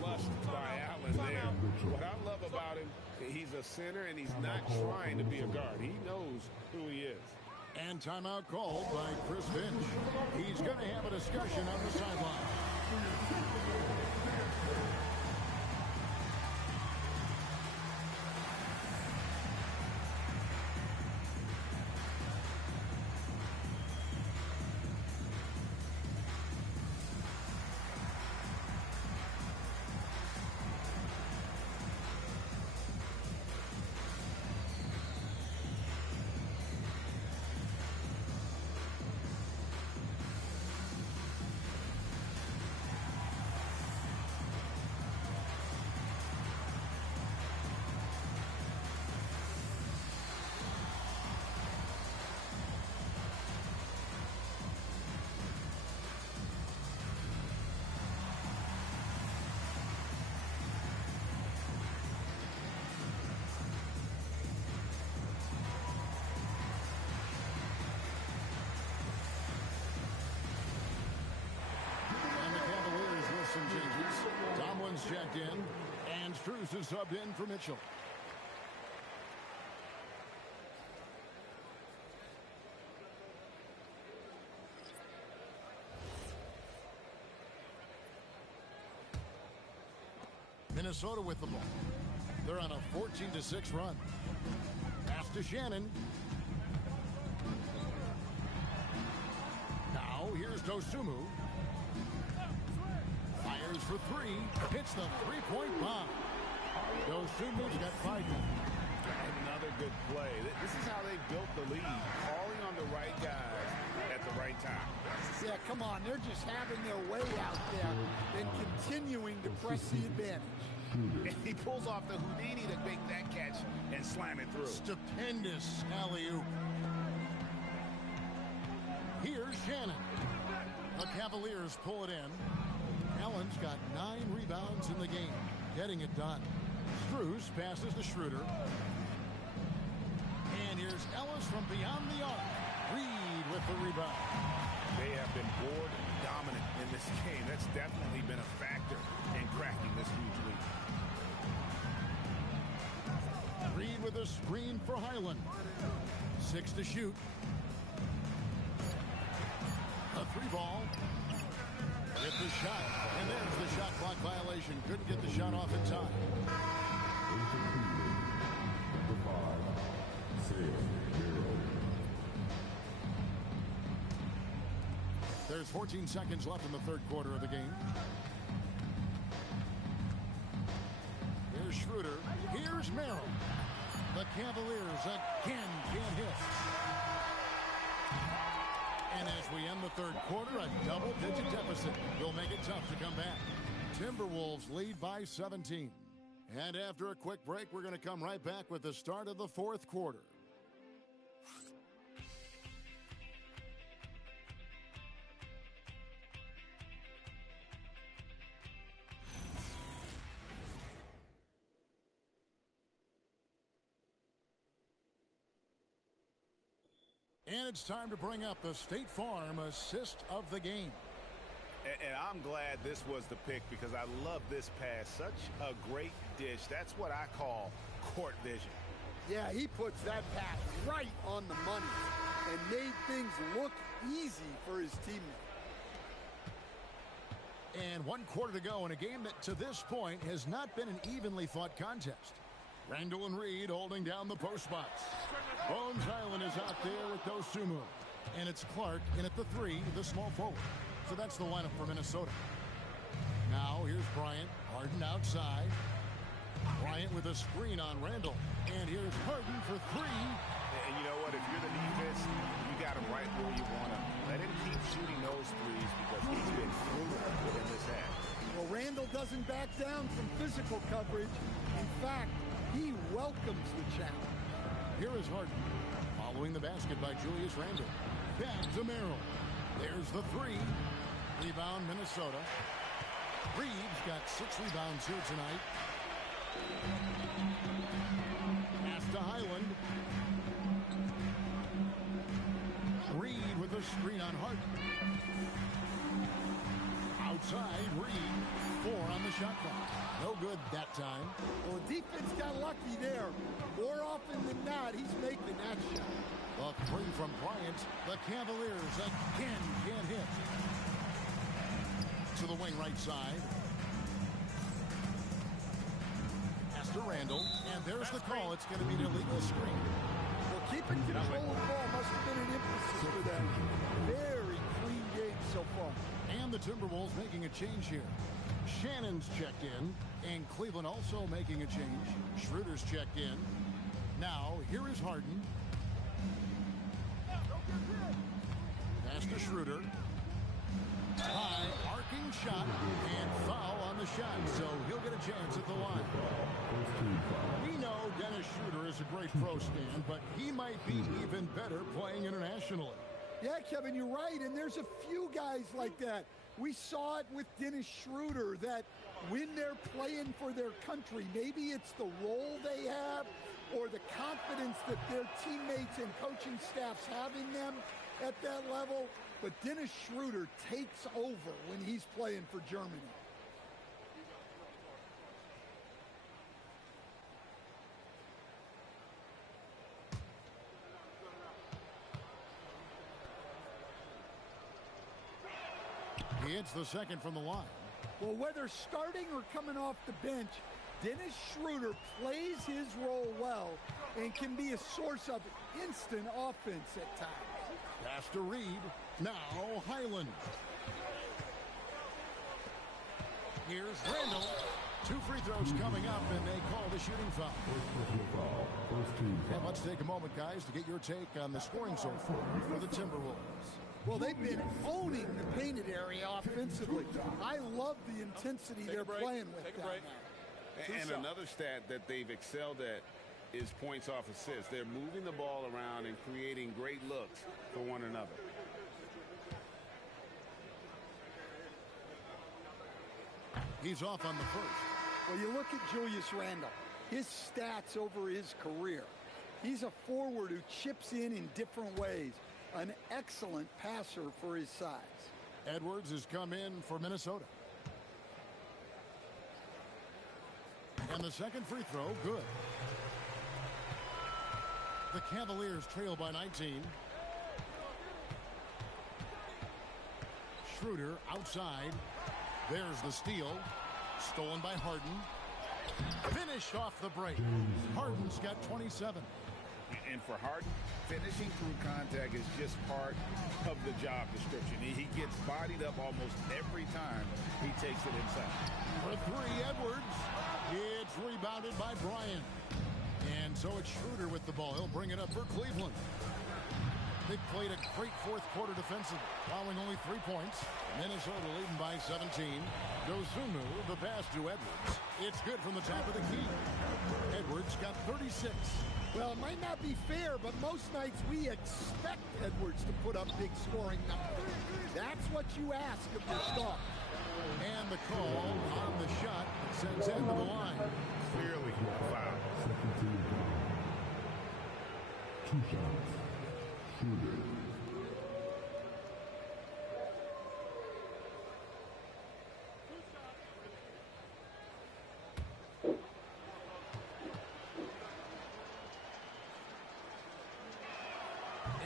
Flushed by Allen there. What I love about him, he's a center and he's not trying to be a guard. He knows who he is. And timeout called by Chris Finch. He's going to have a discussion on the sideline. Some changes. Tomlin's checked in, and Strus is subbed in for Mitchell. Minnesota with the ball. They're on a 14-6 run. Pass to Shannon. Now here's Dosunmu. Fires for 3. Hits the 3-point bomb. Dosunmu's got 5 now. Another good play. This is how they built the lead. Calling on the right guys at the right time. Yeah, come on. They're just having their way out there and continuing to press the advantage. And he pulls off the Houdini to make that catch and slam it through. Stupendous alley-oop. Here's Shannon. The Cavaliers pull it in. Allen's got 9 rebounds in the game, getting it done. Strus passes to Schroeder. And here's Ellis from beyond the arc. Reed with the rebound. They have been board dominant in this game. That's definitely been a factor in cracking this huge lead. Reed with a screen for Highland. 6 to shoot. A 3-ball. Get the shot. And there's the shot clock violation. Couldn't get the shot off in time. There's 14 seconds left in the third quarter of the game. Here's Schroeder. Here's Merrill. The Cavaliers again can't hit. And as we end the third quarter, a double-digit deficit will make it tough to come back. Timberwolves lead by 17. And after a quick break, we're going to come right back with the start of the fourth quarter. And it's time to bring up the State Farm assist of the game. And I'm glad this was the pick because I love this pass. Such a great dish. That's what I call court vision. Yeah, he puts that pass right on the money and made things look easy for his teammate. And 1 quarter to go in a game that to this point has not been an evenly fought contest. Randall and Reed holding down the post spots. Bones Highland is out there with Dosunmu. And it's Clark in at the 3, the small forward. So that's the lineup for Minnesota. Now here's Bryant. Harden outside. Bryant with a screen on Randall. And here's Harden for 3. And you know what? If you're the defense, you got him right where you want him. Let him keep shooting those threes because he's been brutal in this half. Well, Randall doesn't back down from physical coverage. In fact, he welcomes the challenge. Here is Harden. Following the basket by Julius Randle. Back to Merrill. There's the 3. Rebound, Minnesota. Reeves got 6 rebounds here tonight. Pass to Highland. Reed with a screen on Harden. Outside, Reed. 4 on the shot clock. No good that time. Well, the defense got lucky there. More often than not, he's making that shot. A 3 from Bryant. The Cavaliers again can't hit. To the wing right side. Pass to Randall. And there's the call. It's going to be an illegal screen. Well, keeping control of the ball must have been an emphasis for them. Very clean game so far. And the Timberwolves making a change here. Shannon's checked in. And Cleveland also making a change. Schroeder's checked in. Now, here is Harden. Pass to Schroeder. High, arcing shot, and foul on the shot, so he'll get a chance at the line. We know Dennis Schroeder is a great pro, Stan, but he might be even better playing internationally. Yeah, Kevin, you're right, and there's a few guys like that. We saw it with Dennis Schroeder, that when they're playing for their country, maybe it's the role they have or the confidence that their teammates and coaching staffs have in them at that level. But Dennis Schroeder takes over when he's playing for Germany. He hits the second from the line. Well, whether starting or coming off the bench, Dennis Schroeder plays his role well and can be a source of instant offense at times. Pass to Reed. Now Highland. Here's Randall. 2 free throws coming up, and they call the shooting foul. And let's take a moment, guys, to get your take on the scoring so far for the Timberwolves. Well, they've been owning the painted area offensively. I love the intensity they're playing with down there. And another stat that they've excelled at is points off assists. They're moving the ball around and creating great looks for one another. He's off on the first. Well, you look at Julius Randle, his stats over his career. He's a forward who chips in different ways. An excellent passer for his size. Edwards has come in for Minnesota. And the second free throw, good. The Cavaliers trail by 19. Schroeder outside. There's the steal. Stolen by Harden. Finished off the break. Harden's got 27. And for Harden, finishing through contact is just part of the job description. He gets bodied up almost every time he takes it inside. For three, Edwards. It's rebounded by Bryant. And so it's Schroeder with the ball. He'll bring it up for Cleveland. They played a great fourth quarter defensively, allowing only 3 points. Minnesota leading by 17. Dosunmu, the pass to Edwards. It's good from the top of the key. Edwards got 36. Well, it might not be fair, but most nights we expect Edwards to put up big scoring numbers. That's what you ask of your star. And the call on the shot sends him to the line. Clearly foul. Two shots. Shooter.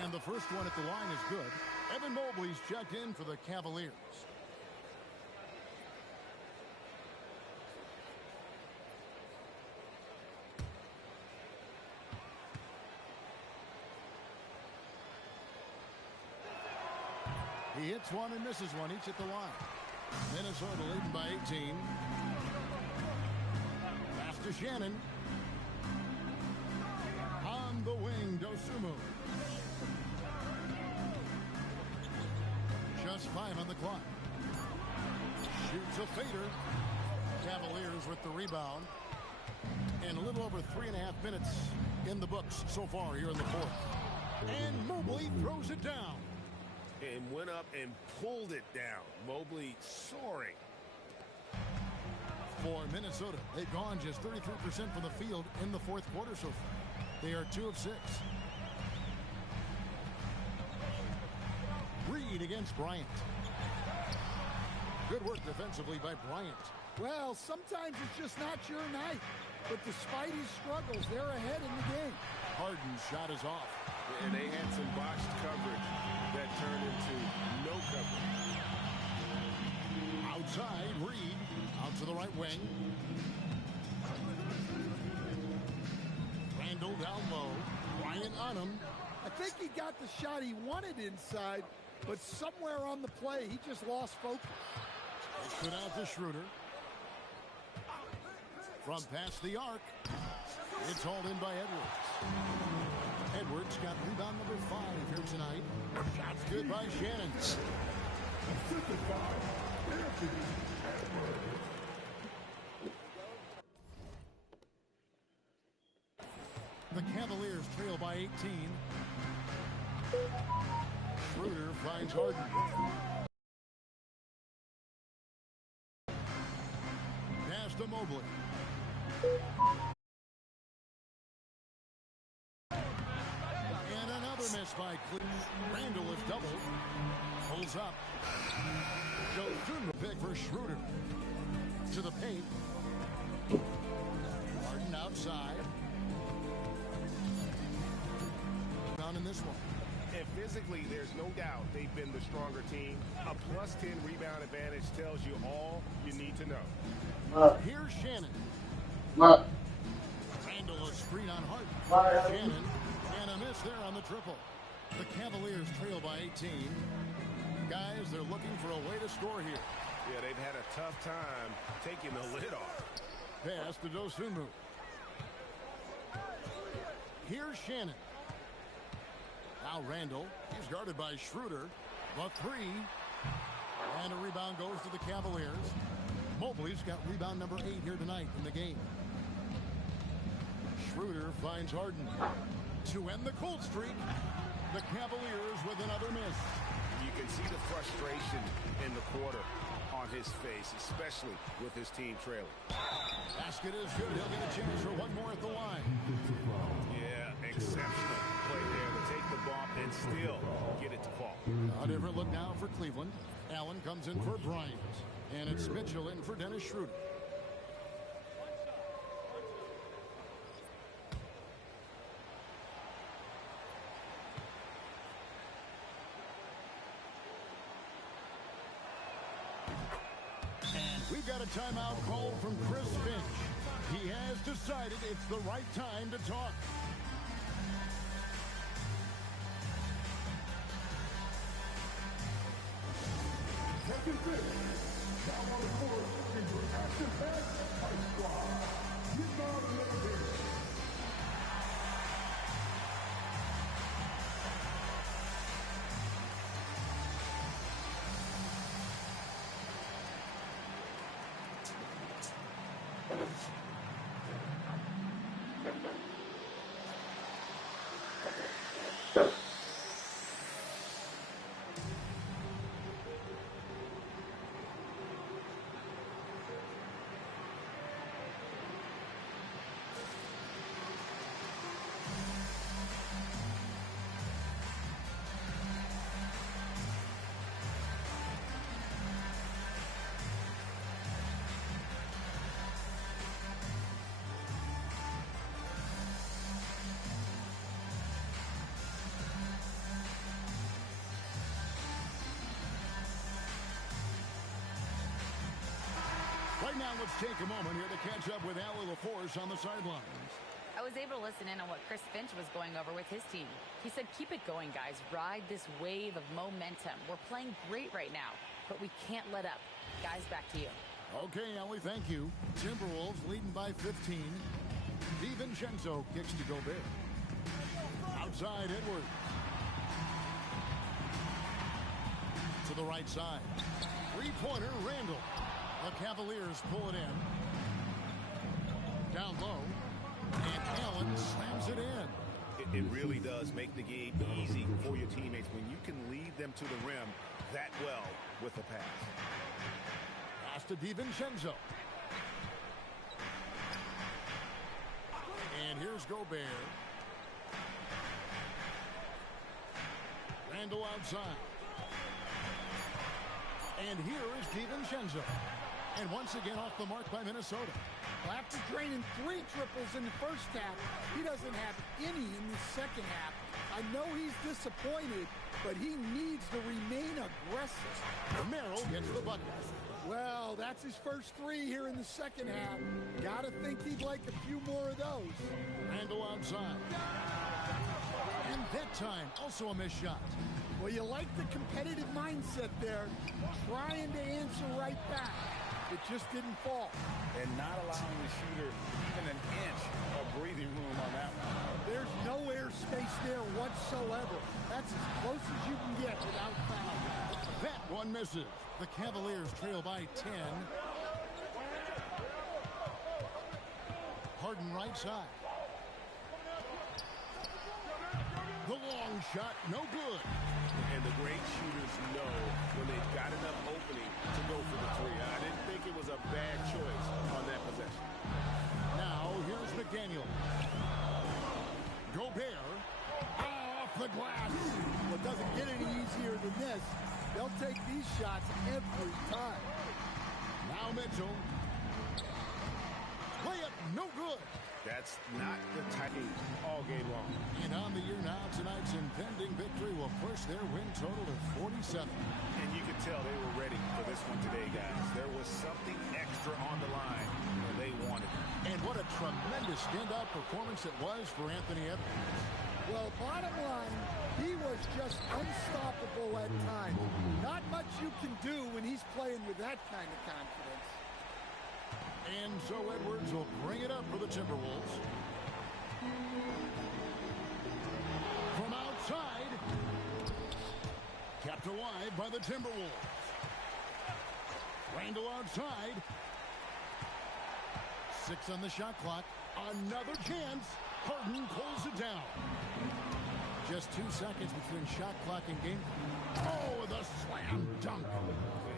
And the first one at the line is good. Evan Mobley's checked in for the Cavaliers. He hits one and misses one, each at the line. Minnesota leading by 18. Pass to Shannon. On the wing, Dosunmu. Just 5 on the clock. Shoots a fader. Cavaliers with the rebound. And a little over 3.5 minutes in the books so far here in the fourth. And Mobley throws it down. And went up and pulled it down. Mobley soaring. For Minnesota, they've gone just 33% from the field in the fourth quarter so far. They are 2 of 6. Reed against Bryant. Good work defensively by Bryant. Well, sometimes it's just not your night. But despite his struggles, they're ahead in the game. Harden's shot is off. And they had some botched coverage that turned into no coverage. Outside, Reed. Out to the right wing. Randall down low. Bryant on him. I think he got the shot he wanted inside, but somewhere on the play, he just lost focus. Put out to Schroeder. From past the arc. It's hauled in by Edwards. Edwards got rebound number 5 here tonight. Shot's good by Shannon. The Cavaliers trail by 18. Schroeder finds Harden. Pass to Mobley. And another miss by Cleveland. Randall is doubled. Pulls up. Dosunmu pick for Schroeder. To the paint. Harden outside. Down in this one. And physically, there's no doubt they've been the stronger team. A +10 rebound advantage tells you all you need to know. Here's Shannon. Randall a screen on Harden. Shannon and a miss there on the triple. The Cavaliers trail by 18. Guys, they're looking for a way to score here. Yeah, they've had a tough time taking the lid off. Pass to Dosunmu. Here's Shannon. Now Randall. He's guarded by Schroeder. The 3. And a rebound goes to the Cavaliers. Mobley's got rebound number 8 here tonight in the game. Schroeder finds Harden. To end the cold streak, the Cavaliers with another miss. You can see the frustration in the quarter on on his face, especially with his team trailing. Basket is good. He'll get a chance for one more at the line. Yeah, exceptional play there to take the bump and still get it to fall. A different look now for Cleveland. Allen comes in for Bryant. And it's Mitchell in for Dennis Schroeder. And we've got a timeout called from Chris Finch. He has decided it's the right time to talk. Captain Finch, now on the court is your action-packed fight squad. Get down to the bench. Right now, let's take a moment here to catch up with Allie LaForce on the sidelines. I was able to listen in on what Chris Finch was going over with his team. He said, keep it going, guys. Ride this wave of momentum. We're playing great right now, but we can't let up. Guys, back to you. Okay, Allie, thank you. Timberwolves leading by 15. DiVincenzo kicks to Gobert. Outside, Edwards. To the right side. Three-pointer, Randall. The Cavaliers pull it in. Down low. And Allen slams it in. It really does make the game easy for your teammates when you can lead them to the rim that well with a pass. Pass to DiVincenzo. And here's Gobert. Randall outside. And here is DiVincenzo. And once again off the mark by Minnesota. Well, after draining 3 triples in the first half, he doesn't have any in the second half. I know he's disappointed, but he needs to remain aggressive. Merrill gets the bucket. Well, that's his first 3 here in the second half. Gotta think he'd like a few more of those. Randall outside. And that time, also a missed shot. Well, you like the competitive mindset there, trying to answer right back. It just didn't fall. And not allowing the shooter even an inch of breathing room on that one. There's no airspace there whatsoever. That's as close as you can get without foul. That one misses. The Cavaliers trail by 10. Harden right side. The long shot, no good. And the great shooters know when they've got enough opening to go for the 3. I didn't think it was a bad choice on that possession. Now, here's McDaniel. Gobert. Off the glass. Well, it doesn't get any easier than this. They'll take these shots every time. Now Mitchell. Layup, no good. That's not the typing all game long. And on the year now, tonight's impending victory will push their win total to 47. And you could tell they were ready for this one today, guys. There was something extra on the line, and they wanted it. And what a tremendous standout performance it was for Anthony Edwards. Well, bottom line, he was just unstoppable at times. Not much you can do when he's playing with that kind of confidence. And so Edwards will bring it up for the Timberwolves. From outside. Kept alive by the Timberwolves. Randall outside. 6 on the shot clock. Another chance. Harden pulls it down. Just 2 seconds between shot clock and game. Oh, the slam dunk.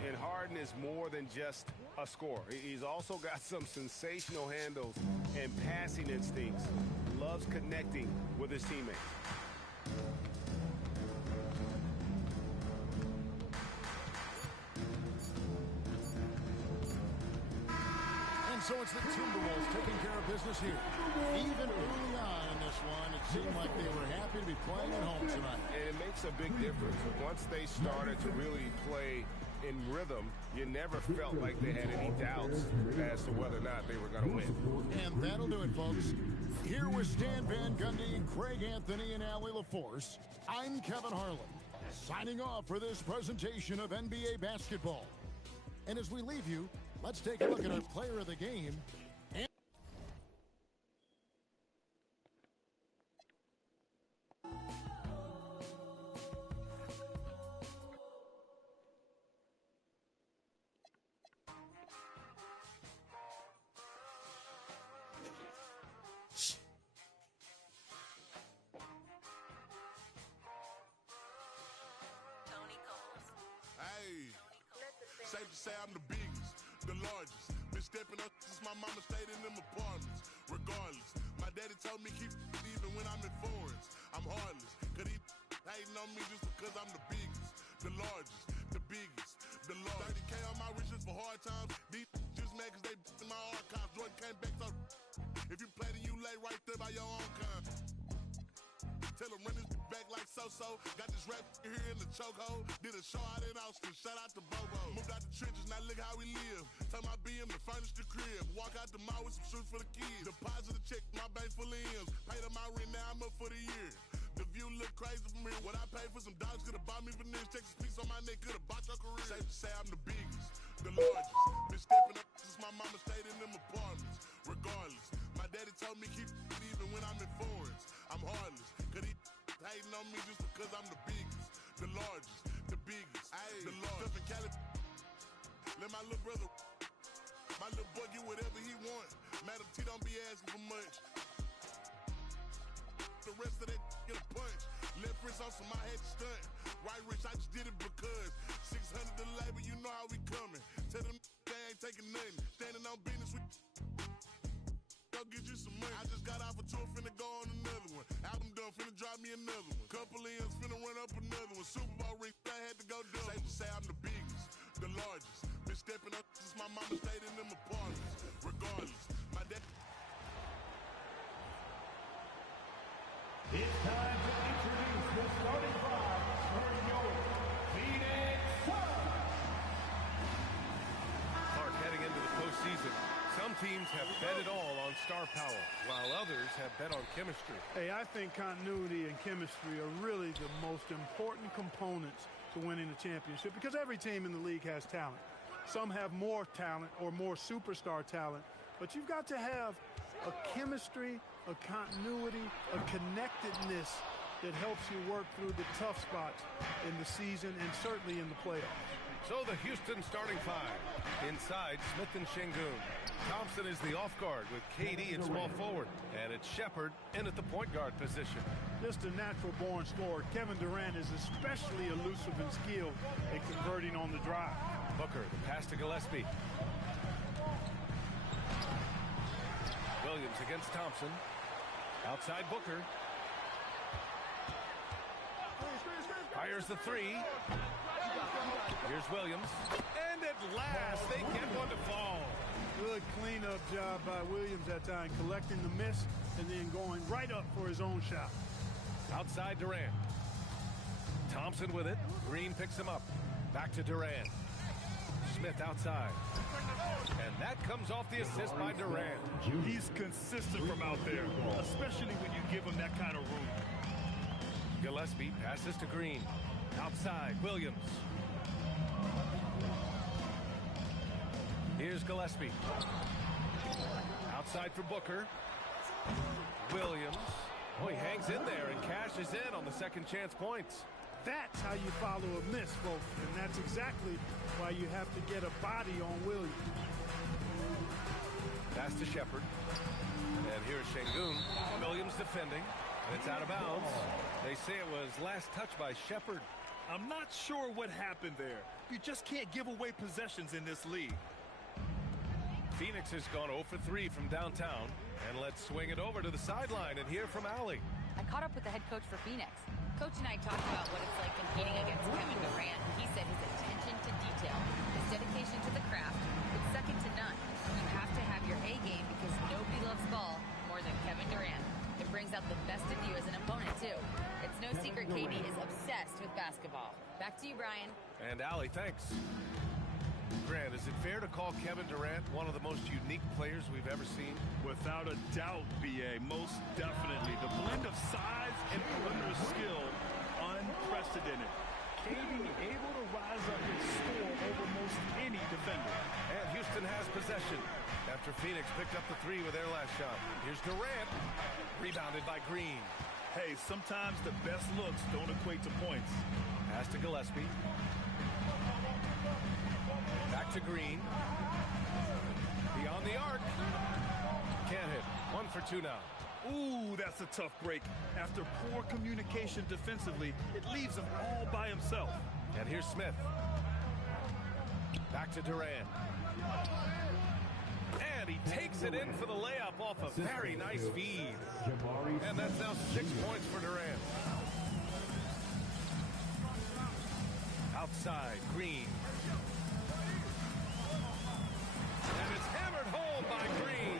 And Harden Harden is more than just a scorer. He's also got some sensational handles and passing instincts. Loves connecting with his teammates. And so it's the Timberwolves taking care of business here. Even early on in this one, it seemed like they were happy to be playing at home tonight. And it makes a big difference. Once they started to really play in rhythm, you never felt like they had any doubts as to whether or not they were going to win. And that'll do it, folks. Here with Stan Van Gundy, Craig Anthony, and Allie LaForce, I'm Kevin Harlan, signing off for this presentation of NBA basketball. And as we leave you, let's take a look at our player of the game. Safe to say I'm the biggest, the largest. Been stepping up since my mama stayed in them apartments. Regardless, my daddy told me keep it even when I'm in foreigns. I'm heartless, cause he hating on me just because I'm the biggest, the largest, the biggest, the largest. 30K on my riches for hard times. These just mad cause they in my archives. Jordan came back so if you play then you lay right there by your own kind. Tell him run this back like so-so. Got this rap here in the chokehold. Did a show out in Austin. Shout out to Bobo. Moved out the trenches, now look how we live. Tell my BM to furnish the crib. Walk out the mall with some shoes for the kids. Deposit a check, my bank full of M's. Paid up my rent, now I'm up for the year. The view look crazy from here. What I paid for some dogs could've bought me veneers. Texas piece on my neck could've bought your career. Safe to say I'm the biggest, the largest. Been stepping up since my mama stayed in them apartments. Regardless, my daddy told me keep it even when I'm in foreigns. I'm heartless, cause he hating on me just because I'm the biggest, the largest, the biggest, the largest. Stuff in Cali, let my little brother, my little boy get whatever he want. Madam T don't be asking for much. The rest of that get a punch. Left wrist on some, I had to stunt. Right wrist, I just did it because 600 the labor, you know how we coming. Tell them they ain't taking nothing. Standing on business with go get you some money. I just got off a tour, finna go on another one. Album done, finna drop me another one. Couple M's, finna run up another one. Super Bowl ring, I had to go double. Safe to say I'm the biggest, the largest. Been stepping up since my mama stayed in them apartments. Regardless, my dad. It's time to introduce the starting five for your Phoenix Suns. Clark, heading into the postseason, some teams have bet it all on star power, while others have bet on chemistry. Hey, I think continuity and chemistry are really the most important components to winning a championship because every team in the league has talent. Some have more talent or more superstar talent, but you've got to have a chemistry, a continuity, a connectedness that helps you work through the tough spots in the season and certainly in the playoffs. So the Houston starting five. Inside, Smith and Şengün. Thompson is the off guard with KD at small forward. And it's Shepherd in at the point guard position. Just a natural-born scorer, Kevin Durant is especially elusive and skilled in converting on the drive. Booker, the pass to Gillespie. Williams against Thompson. Outside Booker. Fires the three. Here's Williams. And at last, they get one to fall. Good cleanup job by Williams that time, collecting the miss and then going right up for his own shot. Outside Durant. Thompson with it. Green picks him up. Back to Durant. Smith outside. And that comes off the assist by Durant. He's consistent from out there, especially when you give him that kind of room. Gillespie passes to Green. Outside, Williams. Here's Gillespie. Outside for Booker. Williams. Oh, he hangs in there and cashes in on the second chance points. That's how you follow a miss, folks, and that's exactly why you have to get a body on Williams. Pass to Shepherd. And here's Şengün. Williams defending. And it's out of bounds. They say it was last touch by Shepherd. I'm not sure what happened there. You just can't give away possessions in this league. Phoenix has gone 0 for 3 from downtown. And let's swing it over to the sideline and hear from Allie. I caught up with the head coach for Phoenix. Coach and I talked about what it's like competing against Kevin Durant. He said his attention to detail, his dedication to the craft, it's second to none. You have to have your A game because nobody loves ball more than Kevin Durant. It brings out the best of you as an opponent, too. It's no secret KD is obsessed with basketball. Back to you, Brian. And Allie, thanks. Grant, is it fair to call Kevin Durant one of the most unique players we've ever seen? Without a doubt, B.A., most definitely. The blend of size and perimeter skill, unprecedented. KD able to rise up and score over most any defender. And Houston has possession after Phoenix picked up the three with their last shot. Here's Durant, rebounded by Green. Hey, sometimes the best looks don't equate to points. Pass to Gillespie. Back to Green. Beyond the arc. Can't hit. 1 for 2 now. Ooh, that's a tough break. After poor communication defensively, it leaves him all by himself. And here's Smith. Back to Durant. And he takes it in for the layup off a very nice feed. And that's now 6 points for Durant. Outside, Green. And it's hammered home by Green.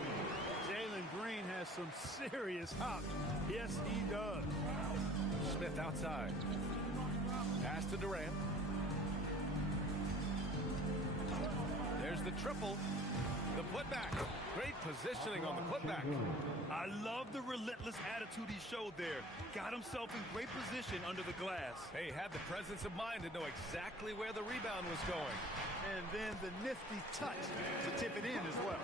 Jalen Green has some serious hop. Yes, he does. Smith outside. Pass to Durant. There's the triple. The putback. Great positioning on the putback. I love the relentless attitude he showed there. Got himself in great position under the glass. Hey, had the presence of mind to know exactly where the rebound was going. And then the nifty touch to tip it in as well.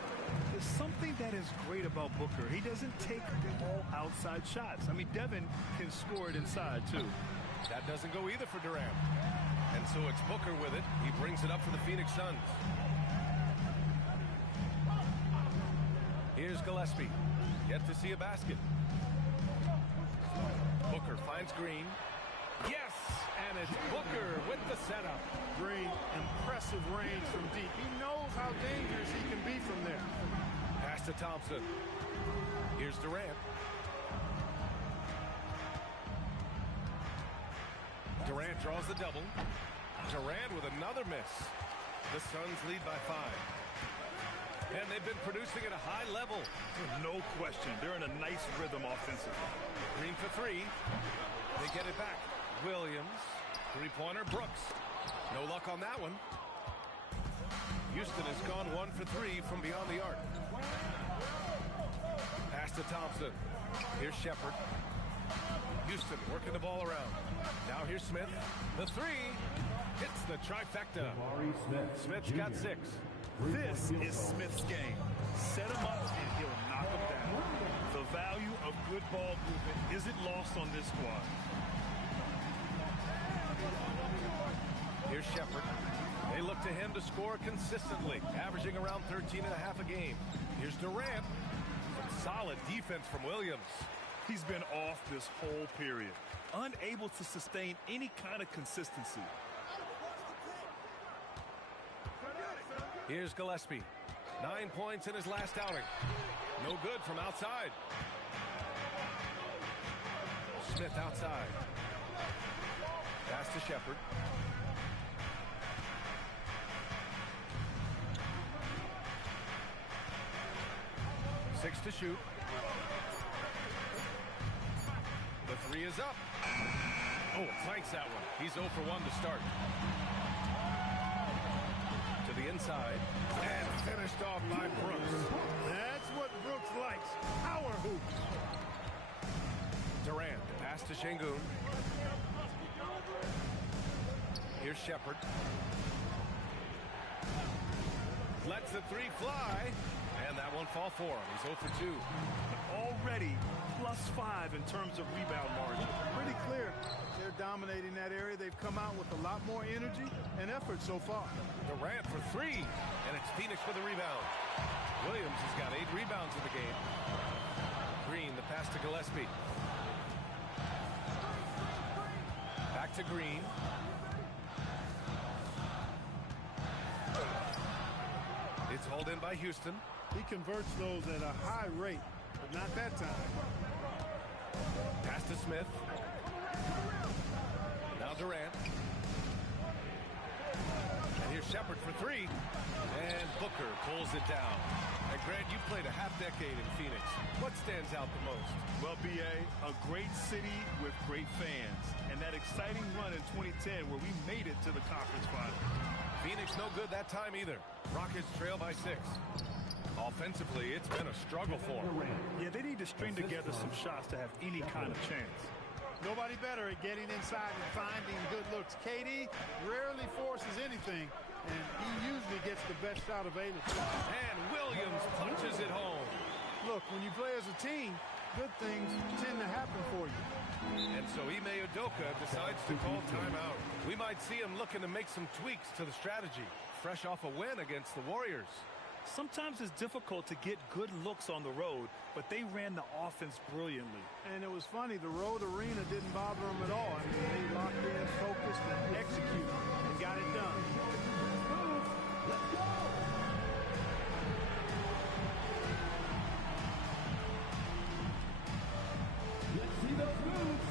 There's something that is great about Booker. He doesn't take all outside shots. I mean, Devin can score it inside, too. That doesn't go either for Durant. And so it's Booker with it. He brings it up for the Phoenix Suns. Here's Gillespie. Yet to see a basket. Booker finds Green. Yes! And it's Booker with the setup. Green, impressive range from deep. He knows how dangerous he can be from there. Pass to Thompson. Here's Durant. Durant draws the double. Durant with another miss. The Suns lead by 5. And they've been producing at a high level. No question. They're in a nice rhythm offensively. Green for 3. They get it back. Williams. Three-pointer, Brooks. No luck on that one. Houston has gone 1 for 3 from beyond the arc. Pass to Thompson. Here's Shepard. Houston working the ball around. Now here's Smith. The 3. Hits the trifecta. Smith's got 6. This is Smith's game. Set him up and he'll knock him down. The value of good ball movement isn't lost on this squad. Here's Shepard. They look to him to score consistently, averaging around 13.5 a game. Here's Durant. Some solid defense from Williams. He's been off this whole period, unable to sustain any kind of consistency. Here's Gillespie. 9 points in his last outing. No good from outside. Smith outside. Pass to Shepard. Six to shoot. The 3 is up. Oh, flanks that one. He's 0 for 1 to start. To the inside. And finished off by Brooks. That's what Brooks likes. Power hoop. Durant. Pass to Şengün. Here's Shepard. Lets the 3 fly. And that one fall for him. He's 0 for 2. Already +5 in terms of rebound margin. Pretty clear. They're dominating that area. They've come out with a lot more energy and effort so far. Durant for 3. And it's Phoenix with a rebound. Williams has got 8 rebounds in the game. Green, the pass to Gillespie. Back to Green. It's hauled in by Houston. He converts those at a high rate, but not that time. Pass to Smith. Now Durant. And here's Shepard for three. And Booker pulls it down. And Grant, you played a half-decade in Phoenix. What stands out the most? Well, B.A., a great city with great fans. And that exciting run in 2010 where we made it to the conference final. Phoenix no good that time either. Rockets trail by 6. Offensively, it's been a struggle for them. Yeah, they need to string together some shots to have any kind of chance. Nobody better at getting inside and finding good looks. KD rarely forces anything, and he usually gets the best shot available. And Williams punches it home. Look, when you play as a team, good things tend to happen for you. And so Ime Udoka decides to call timeout. We might see him looking to make some tweaks to the strategy, fresh off a win against the Warriors. Sometimes it's difficult to get good looks on the road, but they ran the offense brilliantly. And it was funny, the road arena didn't bother them at all. I mean, they locked in, focused, and executed, and got it done. Let's go! Let's see those moves.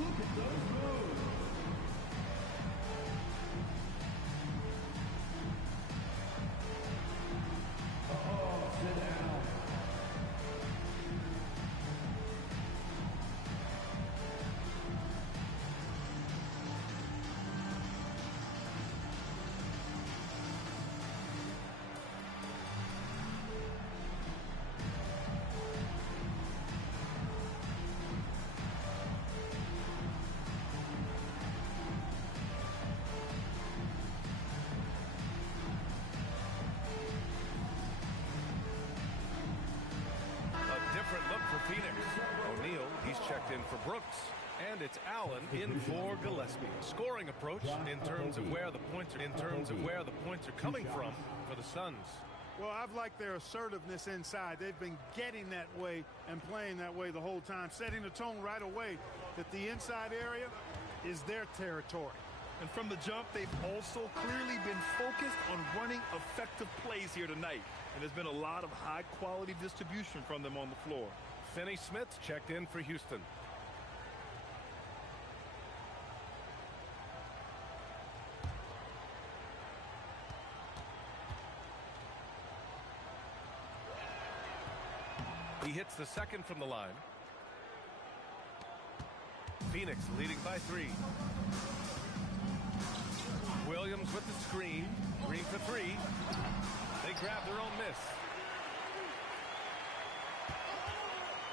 Look at those moves. Oh, sit down. Checked in for Brooks, and it's Allen in for Gillespie. Scoring approach in terms of where the points are coming from for the Suns. Well, I've liked their assertiveness inside. They've been getting that way and playing that way the whole time, setting the tone right away that the inside area is their territory. And from the jump, they've also clearly been focused on running effective plays here tonight. And there's been a lot of high-quality distribution from them on the floor. Finney-Smith checked in for Houston. He hits the second from the line. Phoenix leading by 3. Williams with the screen. Green for 3. They grab their own miss.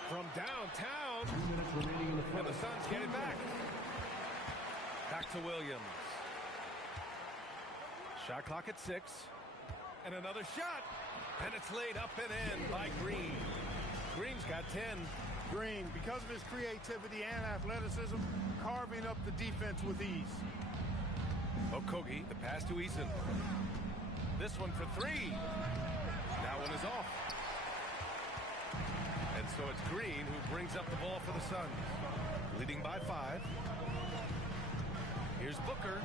From downtown, and the Suns get it back. Back to Williams. Shot clock at 6. And another shot. And it's laid up and in by Green. Green's got 10. Green, because of his creativity and athleticism, carving up the defense with ease. Okogie, the pass to Eason. This one for 3. That one is off. And so it's Green who brings up the ball for the Suns. Leading by 5. Here's Booker.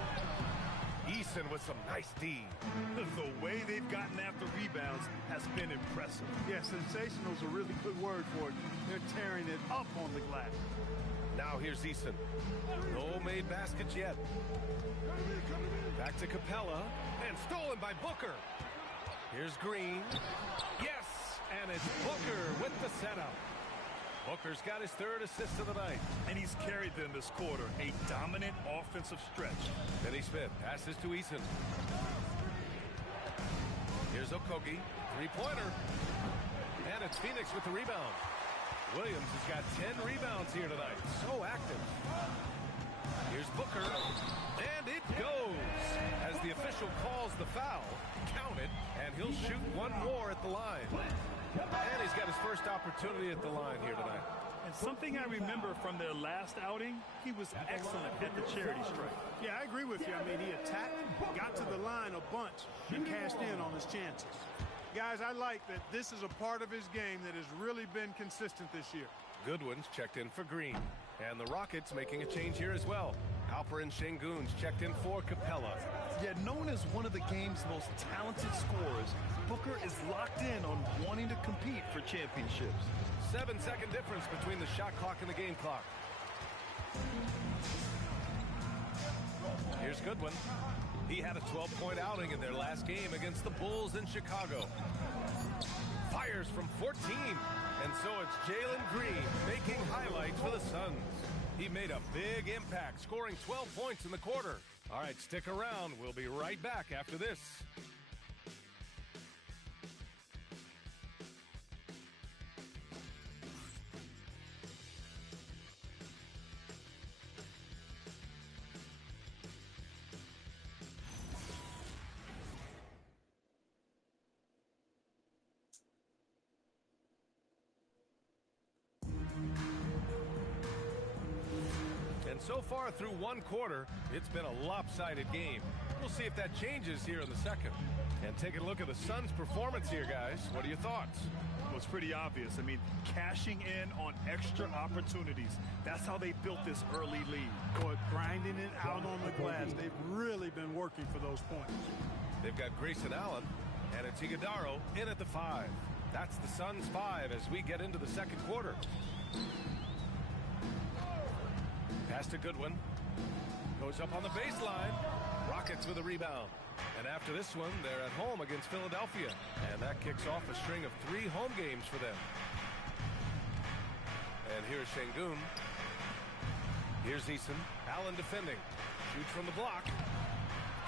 Eason with some nice D. The way they've gotten after rebounds has been impressive. Yeah, sensational is a really good word for it. They're tearing it up on the glass. Now here's Eason. No made baskets yet. Back to Capella. And stolen by Booker. Here's Green. Yes! And it's Booker with the setup. Booker's got his 3rd assist of the night. And he's carried them this quarter. A dominant offensive stretch. Finney-Smith passes to Eason. Here's Okogie. 3-pointer. And it's Phoenix with the rebound. Williams has got 10 rebounds here tonight. So active. Here's Booker. And it goes. As the official calls the foul, count it, and he'll shoot one more at the line. And he's got his first opportunity at the line here tonight. And something I remember from their last outing, he was excellent at the charity stripe. Yeah, I agree with you. I mean, he attacked, got to the line a bunch, and cashed in on his chances. Guys, I like that this is a part of his game that has really been consistent this year. Goodwin's checked in for Green. And the Rockets making a change here as well. Alperin Şengün's checked in for Capella. Yet known as one of the game's most talented scorers, Booker is locked in on wanting to compete for championships. 7-second difference between the shot clock and the game clock. Here's Goodwin. He had a 12-point outing in their last game against the Bulls in Chicago. Fires from 14. And so it's Jalen Green making highlights for the Suns. He made a big impact, scoring 12 points in the quarter. All right, stick around. We'll be right back after this. So far through one quarter, it's been a lopsided game. We'll see if that changes here in the second. And taking a look at the Suns' performance here, guys. What are your thoughts? Well, it's pretty obvious. I mean, cashing in on extra opportunities. That's how they built this early lead. But grinding it out on the glass. They've really been working for those points. They've got Grayson Allen, and it's Iguodala in at the 5. That's the Suns' 5 as we get into the second quarter. Pass to Goodwin. Goes up on the baseline. Rockets with a rebound. And after this one, they're at home against Philadelphia. And that kicks off a string of 3 home games for them. And here's Şengün. Here's Eason. Allen defending. Shoots from the block.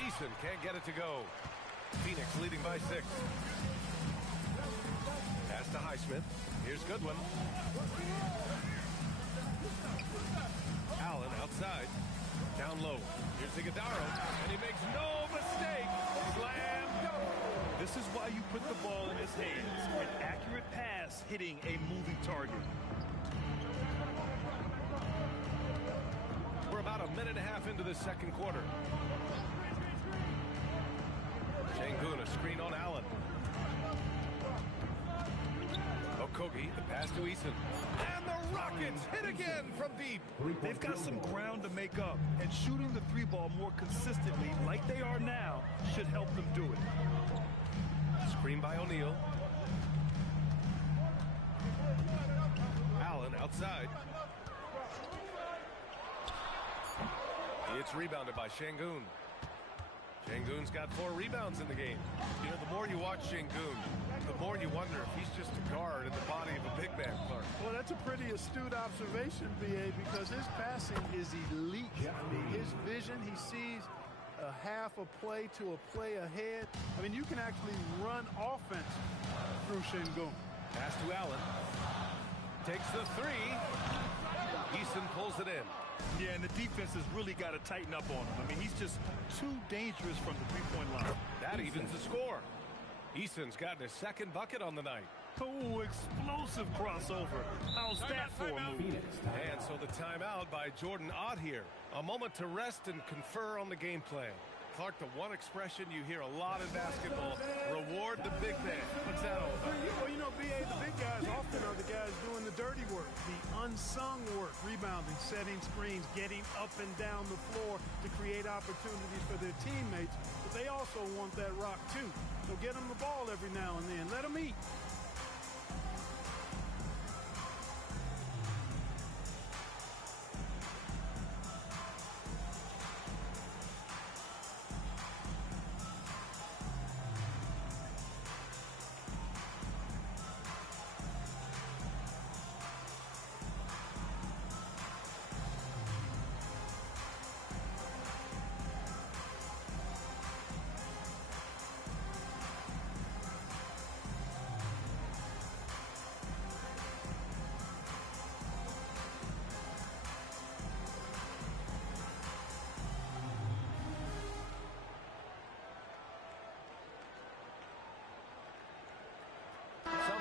Eason can't get it to go. Phoenix leading by 6. Pass to Highsmith. Here's Goodwin. Allen outside. Down low. Here's Iguodala. And he makes no mistake. Slam dunk. This is why you put the ball in his hands. An accurate pass hitting a moving target. We're about a minute and a half into the second quarter. Şengün, a screen on Allen. Okogie, the pass to Eason. And the Rockets hit again from deep. They've got some ground to make up, and shooting the 3-ball more consistently like they are now should help them do it. Screen by O'Neal. Allen outside. It's rebounded by Şengün. Şengün's got 4 rebounds in the game. You know, the more you watch Şengün, the more you wonder if he's just a guard in the body of a big man, Clark. Well, that's a pretty astute observation, B.A., because his passing is elite. I mean, his vision, he sees a half a play to a play ahead. I mean, you can actually run offense through Şengün. Pass to Allen. Takes the 3. Eason pulls it in. Yeah, and the defense has really got to tighten up on him. I mean, he's just too dangerous from the 3-point line. That evens the score. Eason's gotten his second bucket on the night. Oh, explosive crossover. How's that for a move? And so the timeout by Jordan Ott here. A moment to rest and confer on the game plan. Clark, the one expression you hear a lot in basketball, reward the big man. What's that all about? Well, you know, B.A., the big guys often are the guys doing the dirty work, the unsung work, rebounding, setting screens, getting up and down the floor to create opportunities for their teammates. But they also want that rock, too. So get them the ball every now and then. Let them eat.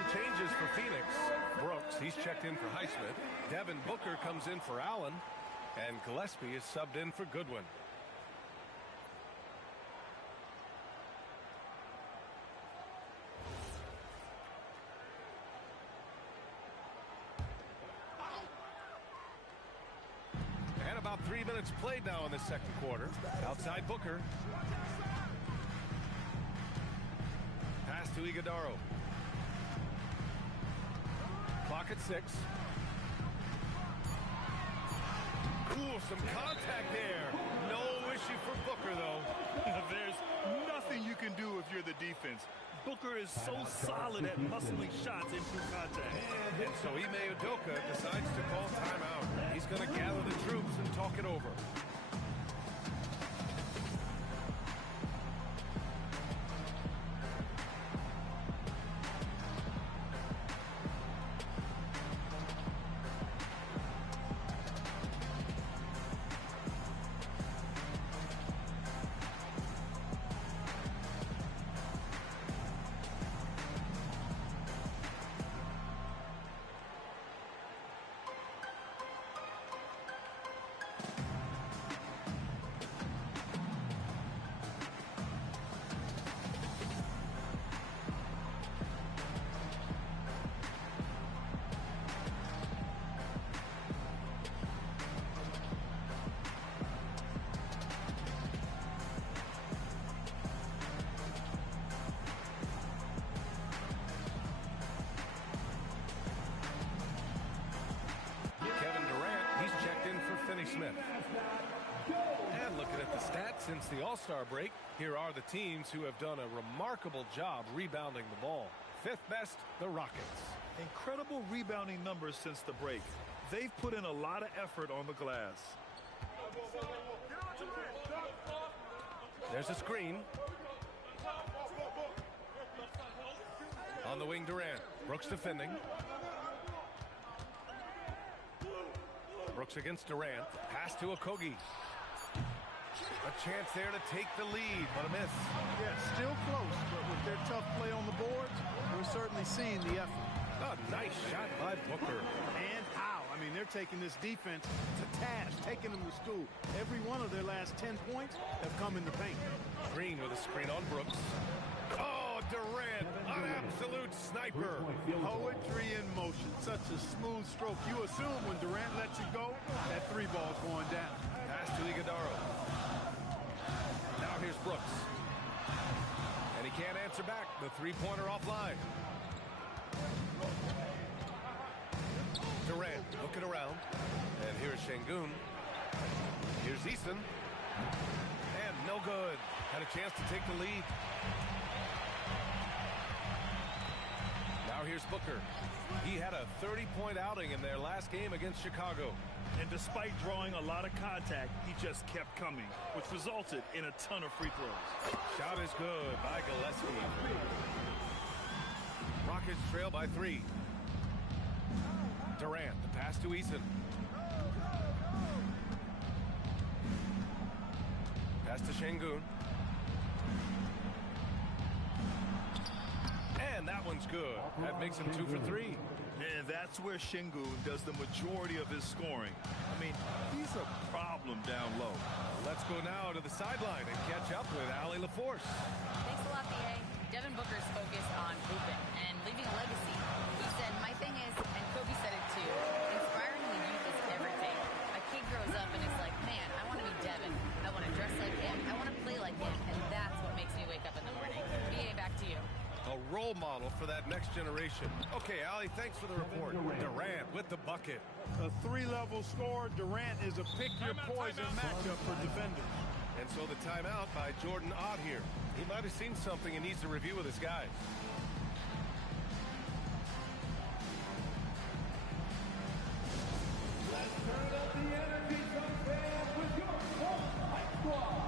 Changes for Phoenix. Brooks, he's checked in for Highsmith. Devin Booker comes in for Allen. And Gillespie is subbed in for Goodwin. about 3 minutes played now in the second quarter. Outside Booker. Pass to Iguodaro. Clock at 6. Ooh, some contact there. No issue for Booker, though. There's nothing you can do if you're the defense. Booker is so solid at muscling shots into contact. And so Ime Udoka decides to call timeout. He's going to gather the troops and talk it over. Smith. And looking at the stats since the All-Star break, here are the teams who have done a remarkable job rebounding the ball. Fifth best, the Rockets. Incredible rebounding numbers since the break. They've put in a lot of effort on the glass. There's a screen. On the wing, Durant. Brooks defending. Brooks against Durant. Pass to Okogie. A chance there to take the lead, but a miss. Yeah, still close, but with their tough play on the boards, we're certainly seeing the effort. A nice shot by Booker. And how? I mean, they're taking this defense to task, taking them to school. Every one of their last 10 points have come in the paint. Green with a screen on Brooks. Oh, Durant, an absolute sniper. Poetry in motion. Such a smooth stroke. You assume when Durant lets it go, that three ball's going down. Pass to Iguodaro. Now here's Brooks. And he can't answer back. The three-pointer offline. Durant looking around. And here's Şengün. Here's Easton. And no good. Had a chance to take the lead. Now here's Booker. He had a 30-point outing in their last game against Chicago. And despite drawing a lot of contact, he just kept coming, which resulted in a ton of free throws. Shot is good by Gillespie. Rockets trail by 3. Durant, the pass to Eason. Pass to Şengün. And that one's good. That makes him 2 for 3. And that's where Şengün does the majority of his scoring. I mean, he's a problem down low. Let's go now to the sideline and catch up with Allie LaForce. Thanks a lot, B.A. Devin Booker's focused on Hoopin and leaving a legacy. He said, my thing is, and Kobe said it too, inspiring the youth is everything. A kid grows up and is like, man, I want to be Devin. I want to dress like him. I want to play like him. And that's what makes me wake up in the morning. B.A., back to you. A role model for that next generation. Okay, Allie, thanks for the report. Durant with the bucket. A 3-level score. Durant is a pick-your-poison matchup for defenders. And so the timeout by Jordan Ott here. He might have seen something and needs to review with his guys. Let's turn up the energy from fans with your High Squad.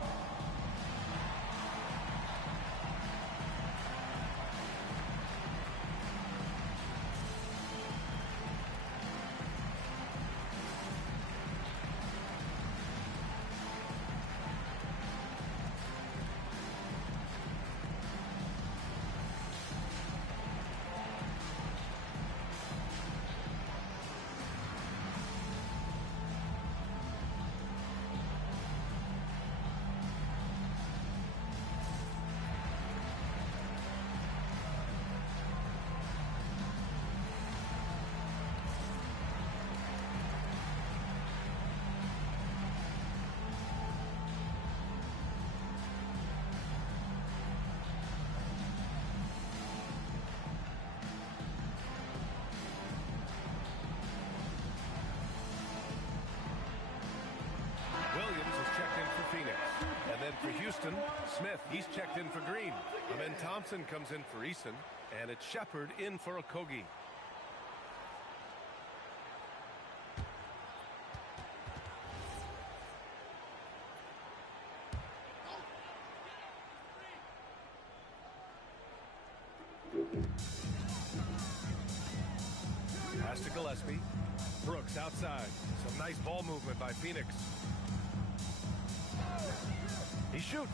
Houston. Smith, he's checked in for Green. Amen Thompson comes in for Eason. And it's Shepard in for Okogie. Pass to Gillespie. Brooks outside. Some nice ball movement by Phoenix. He shoots.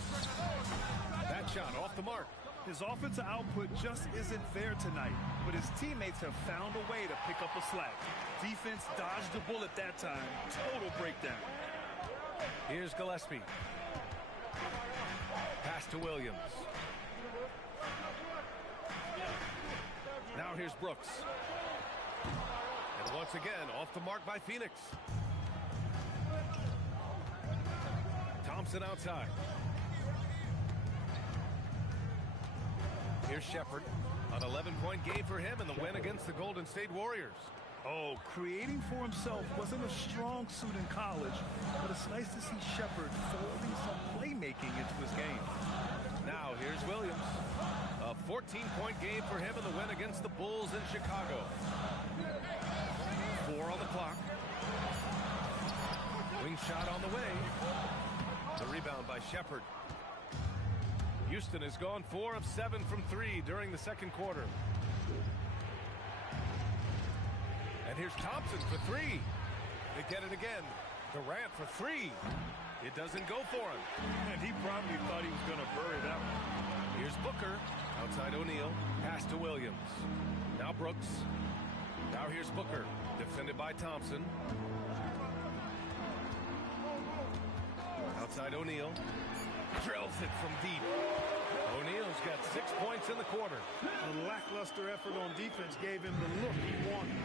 That shot off the mark. His offensive output just isn't there tonight, but his teammates have found a way to pick up a slack. Defense dodged the bullet that time. Total breakdown. Here's Gillespie. Pass to Williams. Now here's Brooks. And once again, off the mark by Phoenix. Thompson outside. Here's Shepard. An 11-point game for him in the win against the Golden State Warriors. Oh, creating for himself wasn't a strong suit in college, but it's nice to see Shepard folding some playmaking into his game. Now here's Williams. A 14-point game for him in the win against the Bulls in Chicago. 4 on the clock. Wing shot on the way. The rebound by Shepard. Houston has gone 4 of 7 from 3 during the second quarter. And here's Thompson for 3. They get it again. Durant for 3. It doesn't go for him. And he probably thought he was going to bury that one. Here's Booker. Outside O'Neal. Pass to Williams. Now Brooks. Now here's Booker. Defended by Thompson. Outside O'Neal. Drills it from deep. O'Neal's got 6 points in the quarter. A lackluster effort on defense gave him the look he wanted.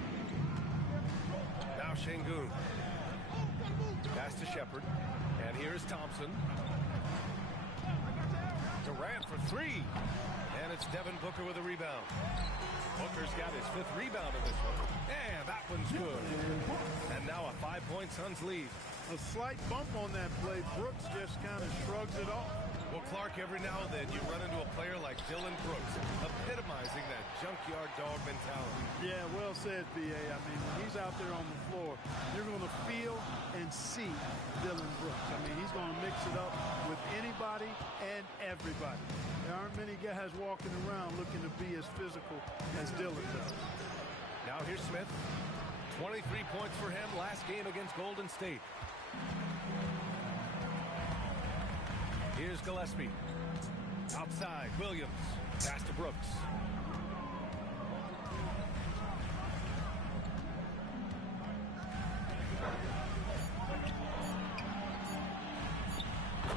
Now Şengün. Pass to Shepard. And here's Thompson. Durant for 3. And it's Devin Booker with a rebound. Booker's got his 5th rebound in this one. And that one's good. And now a 5-point Suns lead. A slight bump on that play. Brooks just kind of shrugs it off. Well, Clark, every now and then you run into a player like Dylan Brooks, epitomizing that junkyard dog mentality. Yeah, well said, B.A. I mean, when he's out there on the floor, you're going to feel and see Dylan Brooks. I mean, he's going to mix it up with anybody and everybody. There aren't many guys walking around looking to be as physical as Dylan does. Now here's Smith. 23 points for him last game against Golden State. Here's Gillespie. Outside, Williams. Pass to Brooks.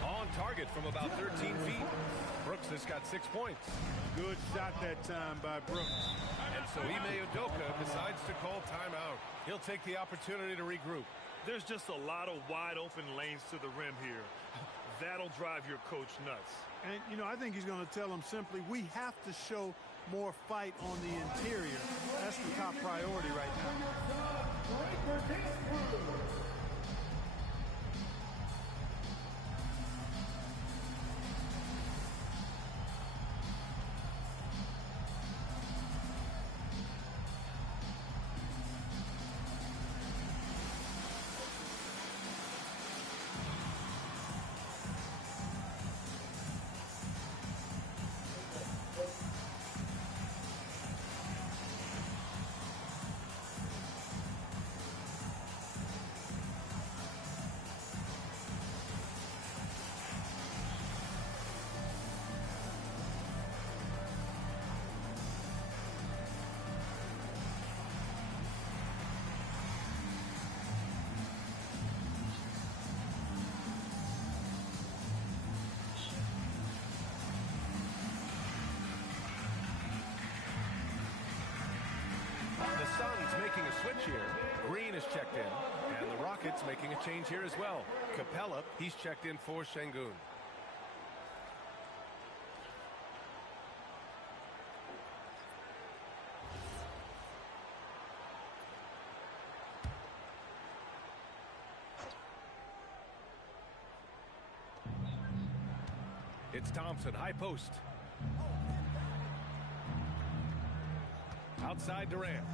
On target from about 13 feet. Brooks has got 6 points. Good shot that time by Brooks. And so Ime Udoka decides to call timeout. He'll take the opportunity to regroup. There's just a lot of wide open lanes to the rim here. That'll drive your coach nuts. And, you know, I think he's going to tell them simply, we have to show more fight on the interior. That's the top priority right now. The Suns making a switch here. Green is checked in. And the Rockets making a change here as well. Capella, he's checked in for Şengün. It's Thompson, high post. Outside Durant.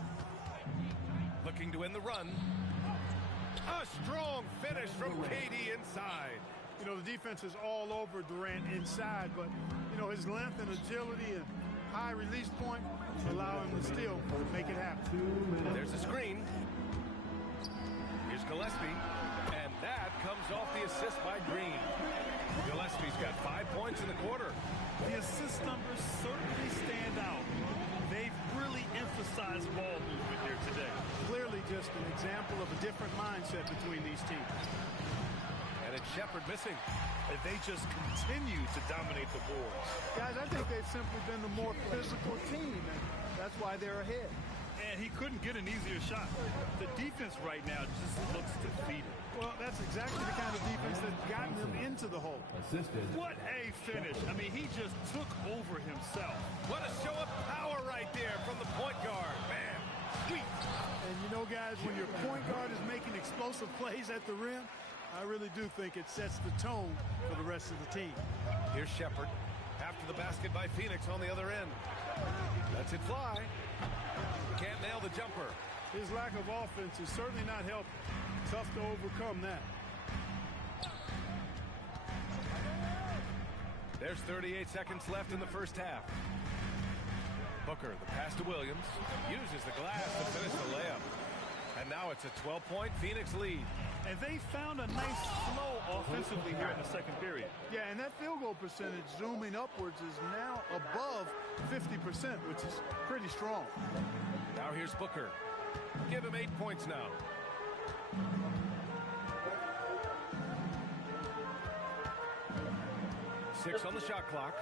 Looking to win the run. A strong finish from KD inside. You know, the defense is all over Durant inside, but, you know, his length and agility and high release point allow him to still make it happen. There's a screen. Here's Gillespie, and that comes off the assist by Green. Gillespie's got 5 points in the quarter. The assist numbers certainly stand out. They've really emphasized ball movement here today. Clearly just an example of a different mindset between these teams. And it's Shepherd missing. And they just continue to dominate the boards. Guys, I think they've simply been the more physical team, and that's why they're ahead. And he couldn't get an easier shot. The defense right now just looks defeated. Well, that's exactly the kind of defense that's gotten them into the hole. Assisted. What a finish. I mean, he just took over himself. What a show of power right there from the point guard. Man, sweet. And you know, guys, when your point guard is making explosive plays at the rim, I really do think it sets the tone for the rest of the team. Here's Shepherd. After the basket by Phoenix on the other end. Lets it fly. Can't nail the jumper. His lack of offense is certainly not helping. Tough to overcome that. There's 38 seconds left in the first half. Booker, the pass to Williams, uses the glass to finish the layup. And now it's a 12-point Phoenix lead. And they found a nice flow offensively here in the second period. Yeah, and that field goal percentage zooming upwards is now above 50%, which is pretty strong. Now here's Booker. Give him 8 points now. Six on the shot clock.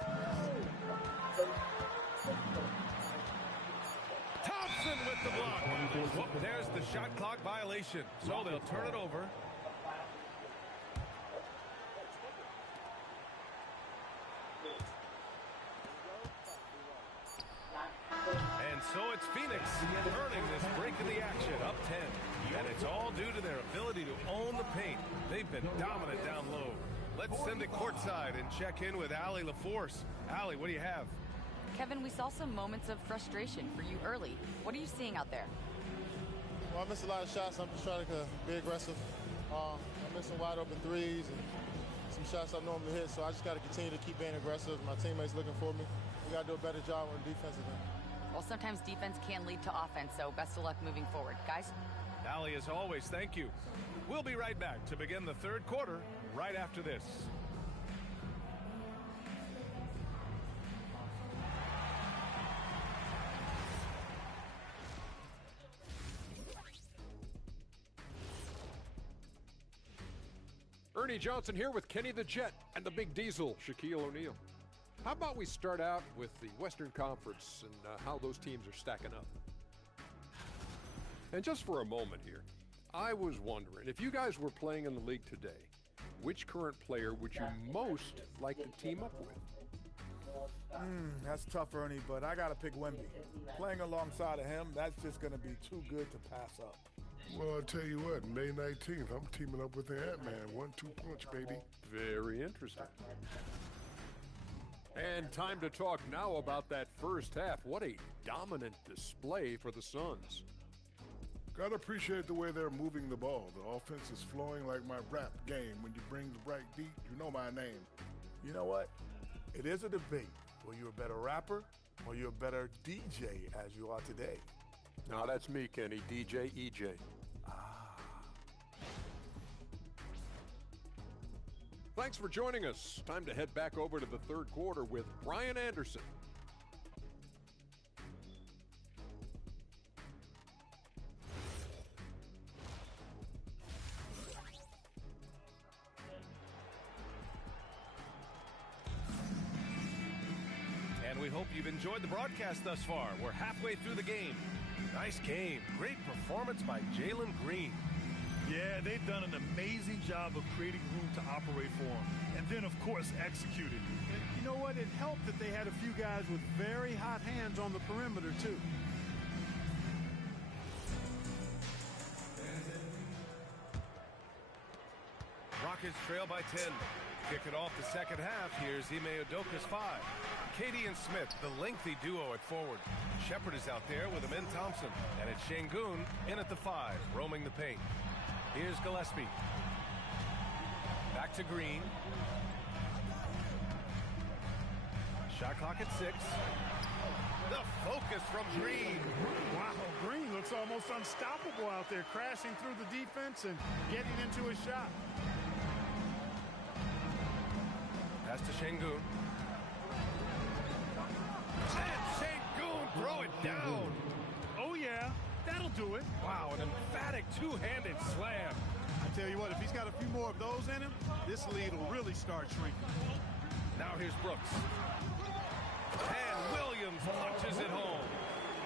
Thompson with the block. Whoop, there's the shot clock violation. So they'll turn it over. And so it's Phoenix earning this break in the action, up 10. And it's all due to their ability to own the paint. They've been dominant down low. Let's send it courtside and check in with Allie LaForce. Allie, what do you have? Kevin, we saw some moments of frustration for you early. What are you seeing out there? Well, I missed a lot of shots. I'm just trying to be aggressive. I'm missing wide open threes and some shots I normally hit, so I just got to continue to keep being aggressive. My teammates looking for me. We got to do a better job on the defensive end. Well, sometimes defense can lead to offense, so best of luck moving forward. Guys? Allie, as always, thank you. We'll be right back to begin the third quarter right after this. Ernie Johnson here with Kenny the Jet and the Big Diesel, Shaquille O'Neal. How about we start out with the Western Conference and how those teams are stacking up? And just for a moment here, I was wondering, if you guys were playing in the league today, which current player would you most like to team up with? That's tough, Ernie, but I got to pick Wemby. Playing alongside of him, that's just going to be too good to pass up. Well, I'll tell you what, May 19th, I'm teaming up with the Ant-Man. 1-2 punch, baby. Very interesting. And time to talk now about that first half. What a dominant display for the Suns. Gotta appreciate the way they're moving the ball. The offense is flowing like my rap game. When you bring the bright beat, you know my name. You know what? It is a debate. Were you a better rapper or you're a better DJ as you are today? Now that's me, Kenny, DJ EJ. Thanks for joining us. Time to head back over to the third quarter with Brian Anderson. And we hope you've enjoyed the broadcast thus far. We're halfway through the game. Nice game. Great performance by Jalen Green. Yeah, they've done an amazing job of creating room to operate for him. And then, of course, executed. And you know what? It helped that they had a few guys with very hot hands on the perimeter, too. Rockets trail by 10. kick it off the second half. Here's Ime Udoka's 5. Katie and Smith, the lengthy duo at forward. Shepard is out there with Amin Thompson. And it's Şengün in at the 5, roaming the paint. Here's Gillespie. Back to Green. Shot clock at 6. The focus from Green. Wow, Green looks almost unstoppable out there, crashing through the defense and getting into his shot. Pass to Şengün. And Şengün throw it down. Oh, yeah, that'll do it. Wow, an emphatic two-handed slam. I tell you what, if he's got a few more of those in him, this lead will really start shrinking. Now here's Brooks. And Williams punches it home.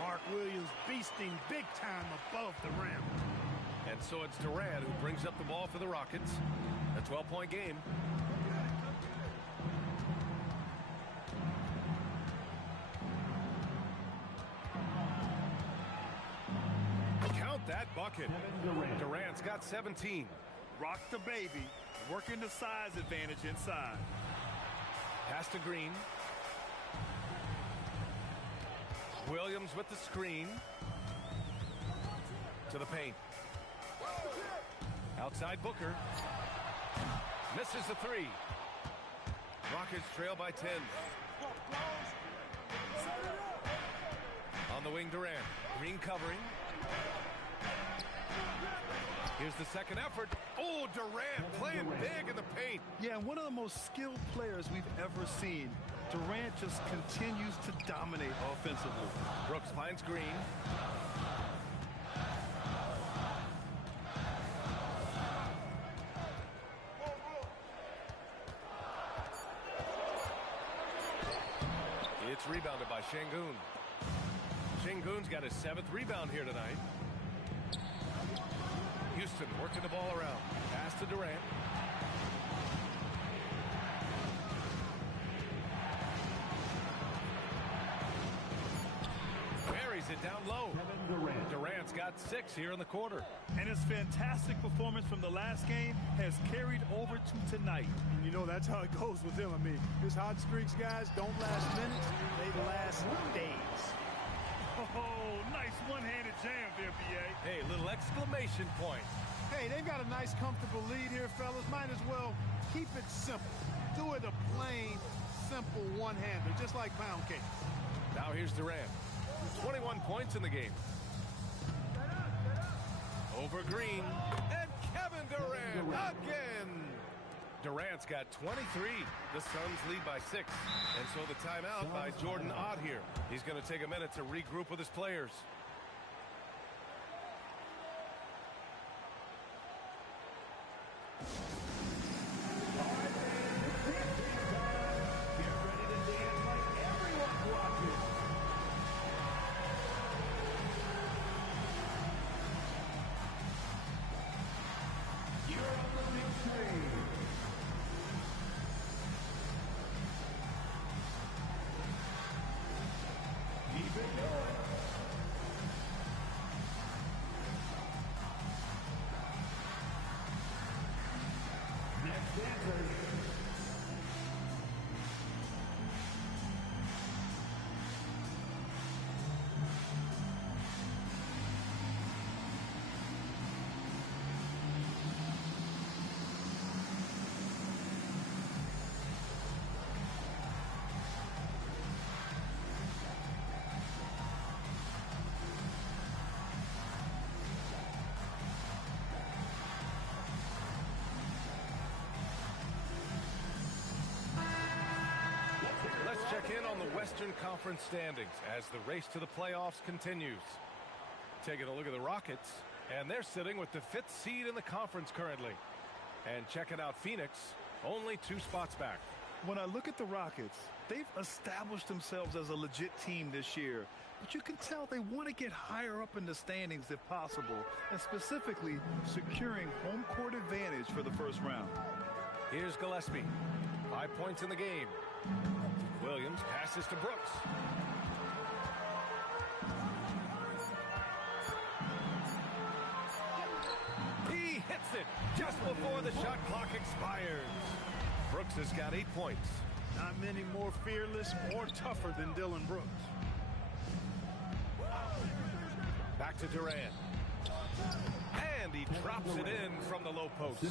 Mark Williams beasting big time above the rim. And so it's Durant who brings up the ball for the Rockets. A 12-point game. Count that bucket. Durant's got 17. Rock the baby, working the size advantage inside. Pass to Green. Williams with the screen. To the paint. Outside Booker. Misses the 3. Rockets trail by 10. On the wing, Durant. Green covering. Here's the second effort. Oh, Durant playing big in the paint. Yeah, one of the most skilled players we've ever seen. Durant just continues to dominate offensively. Brooks finds Green. It's rebounded by Şengün. Şengün's got his 7th rebound here tonight. Houston working the ball around. Pass to Durant. Buries it down low. Durant's got 6 here in the quarter. And his fantastic performance from the last game has carried over to tonight. You know, that's how it goes with him. I mean, his hot streaks, guys, don't last minutes. They last days. Oh, nice one-handed jam there, B.A. Hey, little exclamation point. Hey, they've got a nice, comfortable lead here, fellas. Might as well keep it simple. Do it a plain, simple one-hander, just like pound cake. Now here's Durant. 21 points in the game. Over Green. And Kevin Durant again. Durant's got 23. The Suns lead by 6. And so the timeout by Jordan Ott here. He's going to take a minute to regroup with his players. Check in on the Western Conference standings as the race to the playoffs continues. Taking a look at the Rockets, and they're sitting with the 5th seed in the conference currently. And checking out Phoenix, only 2 spots back. When I look at the Rockets, they've established themselves as a legit team this year. But you can tell they want to get higher up in the standings if possible, and specifically securing home court advantage for the first round. Here's Gillespie. 5 points in the game. Williams passes to Brooks. He hits it just before the shot clock expires. Brooks has got 8 points. Not many more fearless or tougher than Dylan Brooks. Back to Durant. And he drops it in from the low post.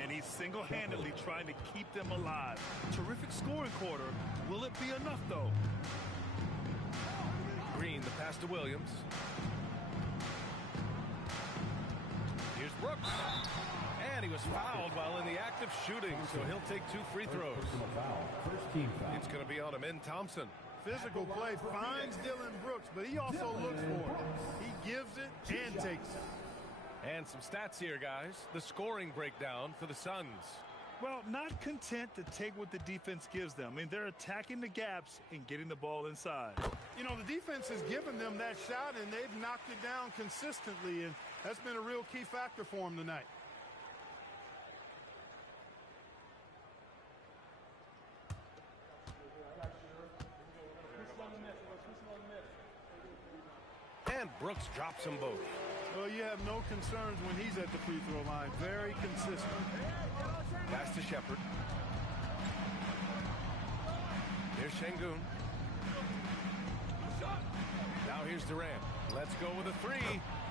And he's single-handedly trying to keep them alive. Terrific scoring quarter. Will it be enough, though? Green, the pass to Williams. Here's Brooks. And he was fouled while in the act of shooting, so he'll take 2 free throws. It's going to be on him in Thompson. Physical play finds Dylan Brooks, but he also looks for it. He gives it and takes it. And some stats here, guys. The scoring breakdown for the Suns. Well, not content to take what the defense gives them. I mean, they're attacking the gaps and getting the ball inside. You know, the defense has given them that shot, and they've knocked it down consistently, and that's been a real key factor for them tonight. And Brooks drops them both. Well, you have no concerns when he's at the free throw line. Very consistent. Pass to Shepard. Here's Şengün. Now here's Durant. Let's go with a 3.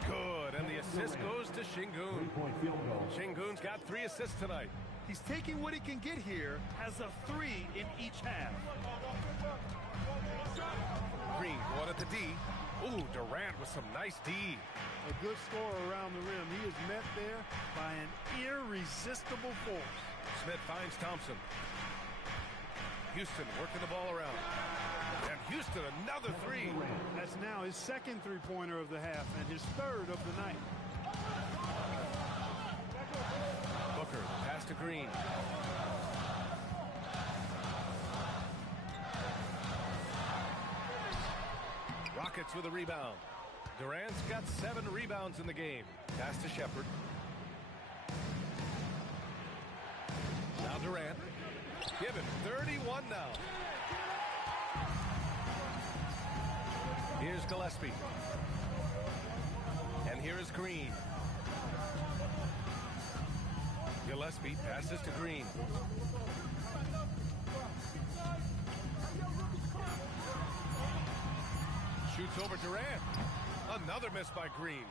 Good. And the assist goes to Şengün. Şengün's got 3 assists tonight. He's taking what he can get here as a 3 in each half. Green going at the D. Ooh, Durant with some nice D. A good score around the rim. He is met there by an irresistible force. Smith finds Thompson. Houston working the ball around. And Houston another 3. That's now his second three-pointer of the half and his third of the night. Booker, pass to Green. Rockets with a rebound. Durant's got 7 rebounds in the game. Pass to Shepard. Now Durant. Give him 31 now. Here's Gillespie. And here is Green. Gillespie passes to Green. Shoots over Durant. Another miss by Green.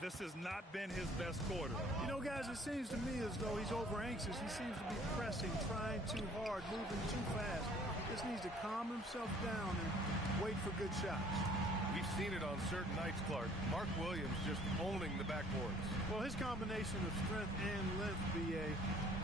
This has not been his best quarter. You know, guys, it seems to me as though he's over anxious. He seems to be pressing, trying too hard, moving too fast. He just needs to calm himself down and wait for good shots. We've seen it on certain nights, Clark. Mark Williams just owning the backboards. Well, his combination of strength and length, BA,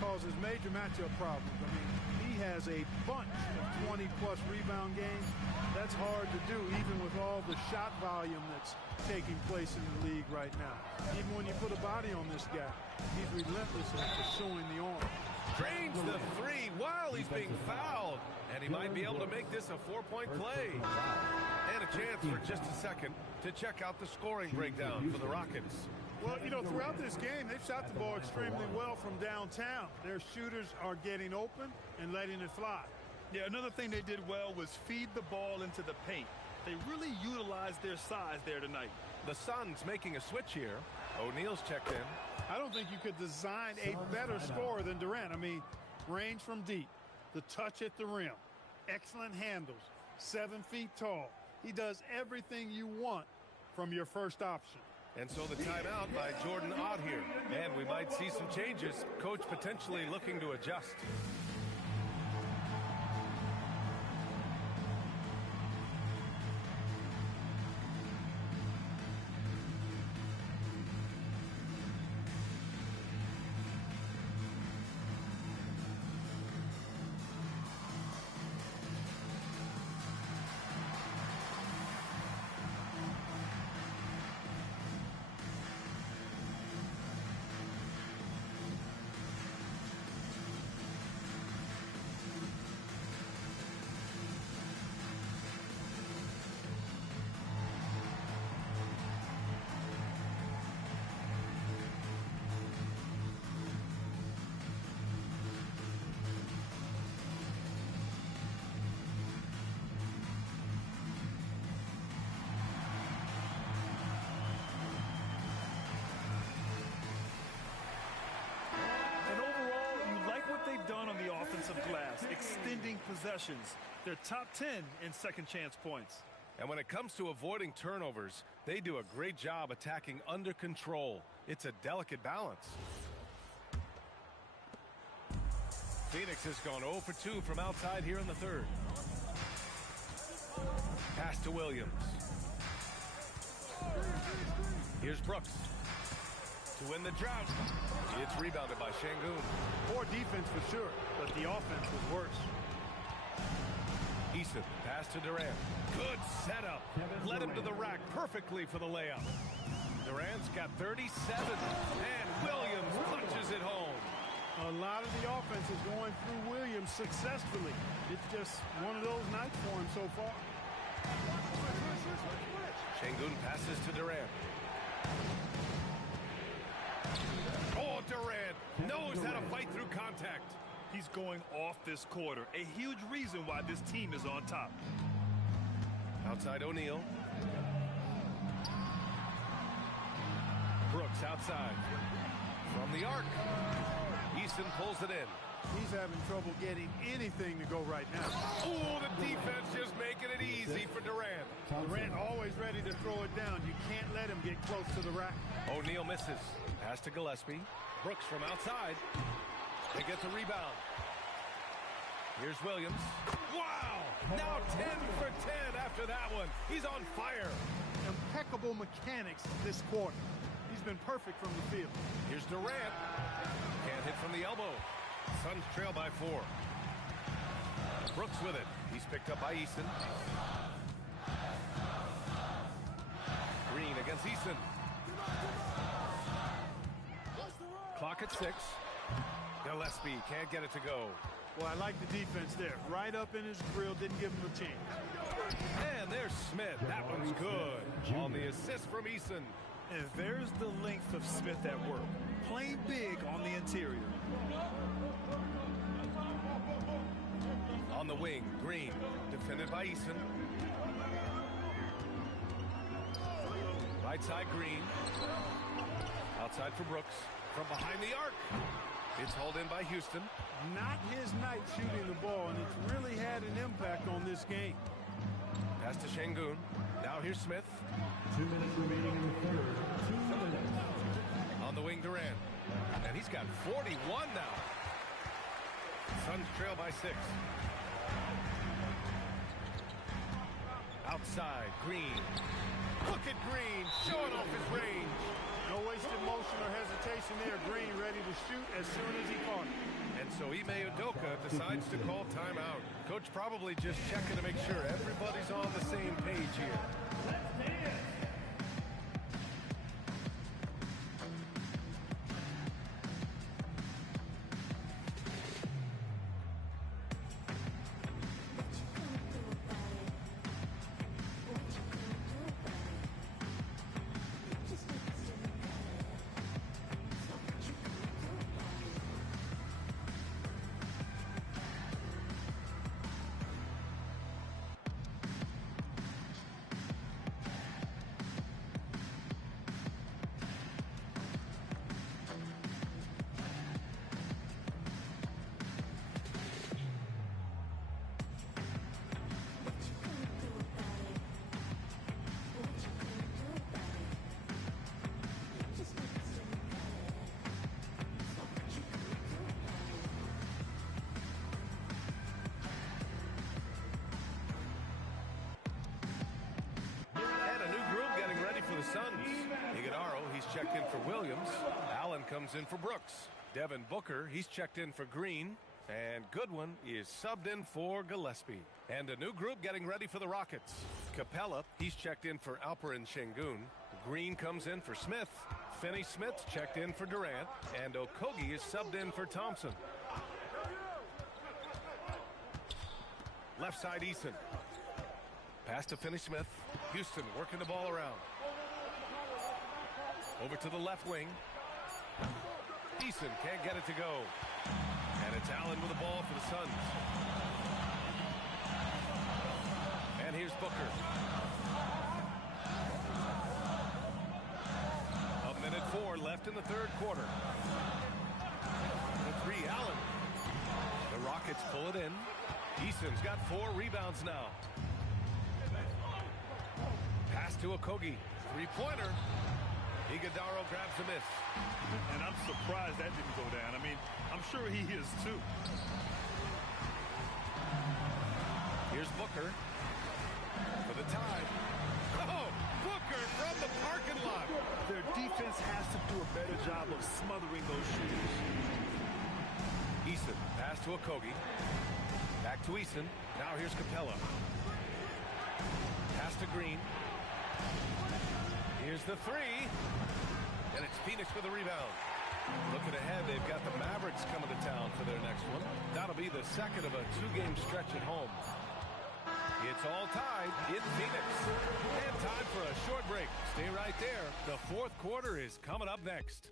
causes major matchup problems. I mean, he has a bunch of 20-plus rebound games. That's hard to do, even with all the shot volume that's taking place in the league right now. Even when you put a body on this guy, he's relentless in pursuing the arm. Drains the 3 while he's being fouled. And he might be able to make this a 4-point play. And a chance for just a second to check out the scoring breakdown for the Rockets. Well, you know, throughout this game, they've shot the ball extremely well from downtown. Their shooters are getting open and letting it fly. Yeah, another thing they did well was feed the ball into the paint. They really utilized their size there tonight. The Suns making a switch here. O'Neal's checked in. I don't think you could design a better scorer than Durant. I mean, range from deep, the touch at the rim, excellent handles, 7 feet tall. He does everything you want from your first option. And so the timeout by Jordan Ott here. And we might see some changes. Coach potentially looking to adjust. offensive glass, extending possessions. They're top 10 in second chance points. And when it comes to avoiding turnovers, they do a great job attacking under control. It's a delicate balance. Phoenix has gone 0 for 2 from outside here in the third. Pass to Williams. Here's Brooks to win the drought. It's rebounded by Şengün. Poor defense for sure, but the offense was worse. Eason, pass to Durant. Good setup. Led him to the rack perfectly for the layup. Durant's got 37, and Williams punches it home. A lot of the offense is going through Williams successfully. It's just one of those nights for him so far. Şengün passes to Durant. Oh, Durant knows how to fight through contact. He's going off this quarter. A huge reason why this team is on top. Outside O'Neal. Brooks outside. From the arc. Easton pulls it in. He's having trouble getting anything to go right now. Oh, the defense just making it easy for Durant. Durant always ready to throw it down. You can't let him get close to the rack. O'Neal misses. Pass to Gillespie. Brooks from outside. They get the rebound. Here's Williams. Wow! Now 10 for 10 after that one. He's on fire. Impeccable mechanics this quarter. He's been perfect from the field. Here's Durant. Can't hit from the elbow. Suns trail by 4. Brooks with it. He's picked up by Easton. Green against Easton. Clock at 6. Gillespie can't get it to go. Well, I like the defense there. Right up in his grill, didn't give him a chance. And there's Smith. That one's good. On the assist from Easton. And there's the length of Smith at work. Playing big on the interior. On the wing, Green. Defended by Easton. Right side, Green. Outside for Brooks. From behind the arc. It's hauled in by Houston. Not his night shooting the ball, and it's really had an impact on this game. Pass to Şengün. Now here's Smith. 2 minutes remaining in the third. 2 minutes. On the wing, Durant. And he's got 41 now. Suns trail by 6. Outside, Green. Look at Green, showing off his range. No wasted motion or hesitation there. Green ready to shoot as soon as he caught it. And so Ime Udoka decides to call timeout. Coach probably just checking to make sure everybody's on the same page here. Checked in for Williams. Allen comes in for Brooks. Devin Booker, he's checked in for Green. And Goodwin is subbed in for Gillespie. And a new group getting ready for the Rockets. Capella, he's checked in for Alperen Şengün. Green comes in for Smith. Finney-Smith checked in for Durant. And Okogie is subbed in for Thompson. Left side, Eason. Pass to Finney-Smith. Houston working the ball around. Over to the left wing. Eason can't get it to go. And it's Allen with the ball for the Suns. And here's Booker. A minute 4 left in the third quarter. The 3, Allen. The Rockets pull it in. Eason's got 4 rebounds now. Pass to Okogie. Three-pointer. Iguodaro grabs the miss. And I'm surprised that didn't go down. I mean, I'm sure he is too. Here's Booker for the tie. Oh, Booker from the parking lot. Their defense has to do a better job of smothering those shooters. Eason, pass to Okogie. Back to Eason. Now here's Capella. Pass to Green. Here's the three. And it's Phoenix with a rebound. Looking ahead, they've got the Mavericks coming to town for their next one. That'll be the second of a 2-game stretch at home. It's all tied in Phoenix. And time for a short break. Stay right there. The fourth quarter is coming up next.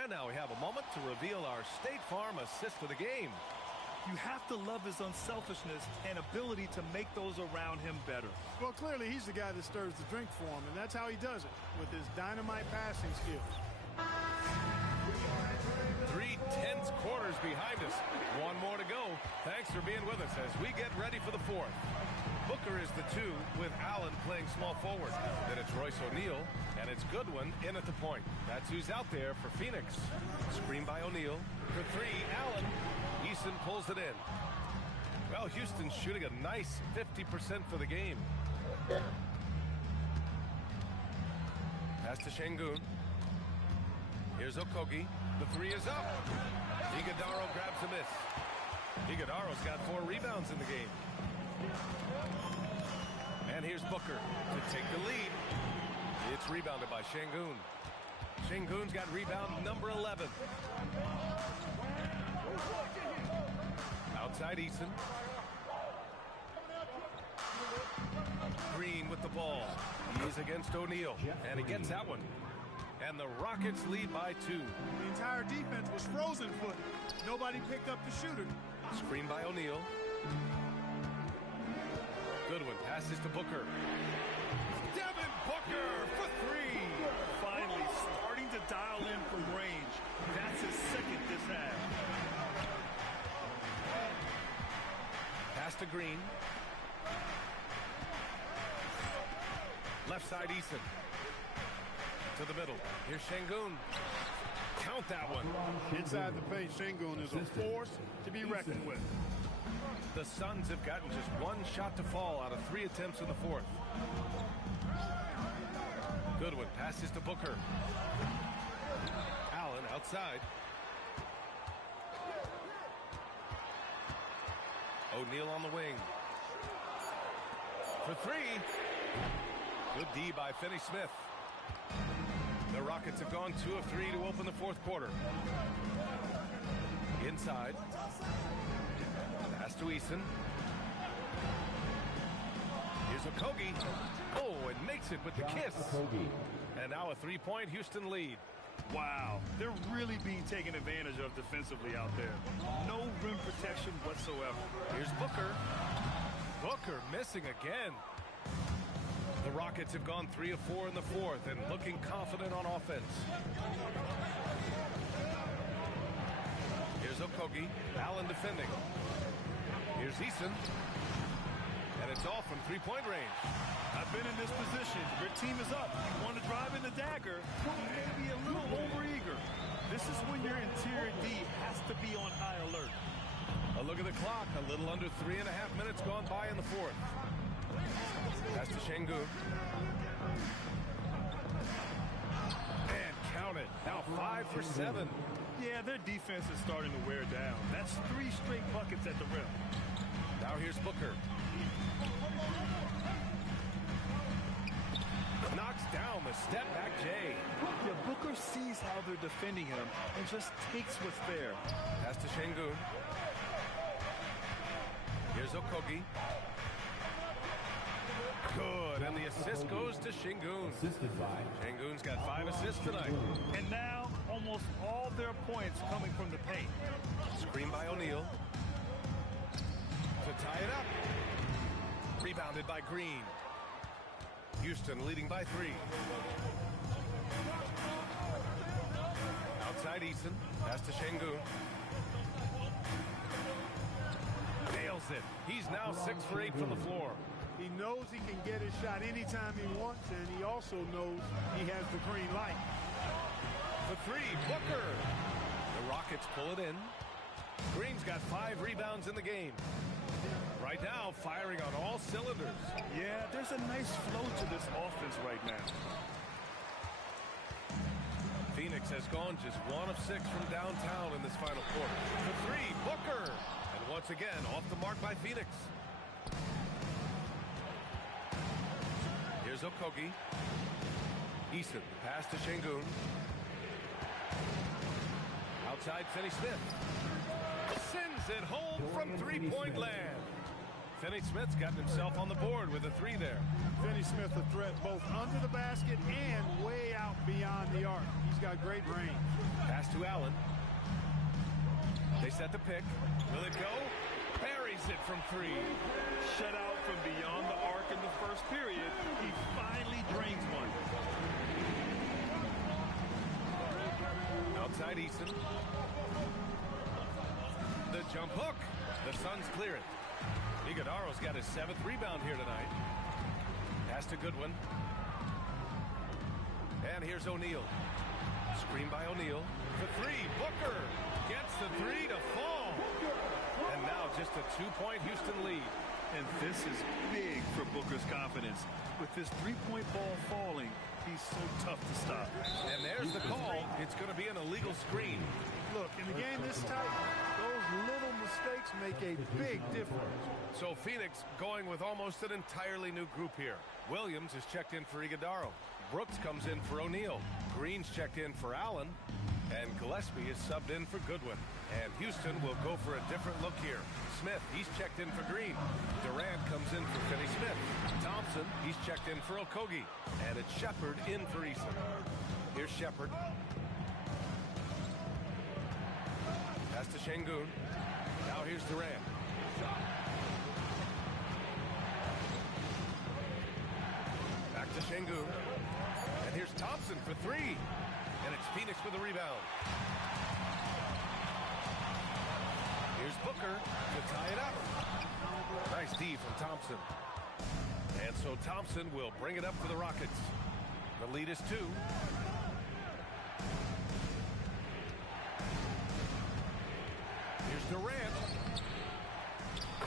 And now we have a moment to reveal our State Farm assist of the game. You have to love his unselfishness and ability to make those around him better. Well, clearly he's the guy that stirs the drink for him, and that's how he does it, with his dynamite passing skills. 3 tense quarters behind us. One more to go. Thanks for being with us as we get ready for the fourth. Booker is the 2 with Allen playing small forward. Then it's Royce O'Neal, and it's Goodwin in at the point. That's who's out there for Phoenix. Screen by O'Neal. For 3, Allen. Eason pulls it in. Well, Houston's shooting a nice 50% for the game. Pass to Şengün. Here's Okogie. The 3 is up. Iguodaro grabs a miss. Iguodaro's got 4 rebounds in the game. And here's Booker to take the lead. It's rebounded by Şengün. Şengün's got rebound number 11. Outside Eason. Green with the ball. He is against O'Neal. And he gets that one. And the Rockets lead by 2. The entire defense was frozen footed. Nobody picked up the shooter. Screen by O'Neal. Goodwin passes to Booker. Devin Booker for 3. Finally starting to dial in from range. That's his second this half. Pass to Green. Left side Eason. To the middle. Here's Şengün. Count that one. Inside the paint, Şengün is a force to be reckoned with. The Suns have gotten just 1 shot to fall out of 3 attempts in the fourth. Goodwin passes to Booker. Allen outside. O'Neal on the wing. For 3. Good D by Finney-Smith. The Rockets have gone 2 of 3 to open the fourth quarter. Inside. Pass to Eason. Here's Okogie. Oh, and makes it with the kiss. And now a 3-point Houston lead. Wow, they're really being taken advantage of defensively out there. No rim protection whatsoever. Here's Booker. Booker missing again. The Rockets have gone 3 of 4 in the fourth and looking confident on offense. Here's Okogie. Allen defending. Here's Eason. And it's off from 3-point range. I've been in this position. Your team is up. You want to drive in the dagger. You may be a little overeager. This is when your interior D has to be on high alert. A look at the clock. A little under 3.5 minutes gone by in the fourth. Pass to Şengün. And count it. Now 5 for 7. Yeah, their defense is starting to wear down. That's 3 straight buckets at the rim. Now here's Booker. Knocks down the step-back J. Yeah, Booker sees how they're defending him and just takes what's there. Pass to Şengün. Here's Okogie. Good, and the assist goes to Şengün. Şengün's got 5 assists tonight. And now almost all their points coming from the paint. Screen by O'Neal. To tie it up. Rebounded by Green. Houston leading by 3. Outside Eason. Pass to Şengün. Nails it. He's now 6 for 8 from the floor. He knows he can get his shot anytime he wants, and he also knows he has the green light. The 3, Booker. The Rockets pull it in. Green's got 5 rebounds in the game. Right now, firing on all cylinders. Yeah, there's a nice flow to this offense right now. Phoenix has gone just 1 of 6 from downtown in this final quarter. The 3, Booker. And once again, off the mark by Phoenix. Here's Okogie. Eason, pass to Şengün. Outside, Finney-Smith. Sends it home from three-point land. Finney-Smith's gotten himself on the board with a 3 there. Finney-Smith a threat both under the basket and way out beyond the arc. He's got great range. Pass to Allen. They set the pick. Will it go? Buries it from 3. Shut out from beyond the arc in the first period. He finally drains one. Outside Eason. The jump hook. The Suns clear it. Iguodaro's got his 7th rebound here tonight. Pass to Goodwin. And here's O'Neal. Screen by O'Neal. The 3, Booker gets the 3 to fall. And now just a 2-point Houston lead. And this is big for Booker's confidence. With this 3-point ball falling, he's so tough to stop. And there's the call. It's going to be an illegal screen. Look, in a game this tight, those little mistakes make a big difference. So Phoenix going with almost an entirely new group here. Williams is checked in for Iguodaro. Brooks comes in for O'Neal. Green's checked in for Allen. And Gillespie is subbed in for Goodwin. And Houston will go for a different look here. Smith, he's checked in for Green. Durant comes in for Finney-Smith. Thompson, he's checked in for Okogie. And it's Shepard in for Eason. Here's Shepard. Pass to Şengün. Now here's Durant. Back to Şengün. And here's Thompson for 3. And it's Phoenix with a rebound. Here's Booker to tie it up. Nice D from Thompson. And so Thompson will bring it up for the Rockets. The lead is 2. Here's Durant.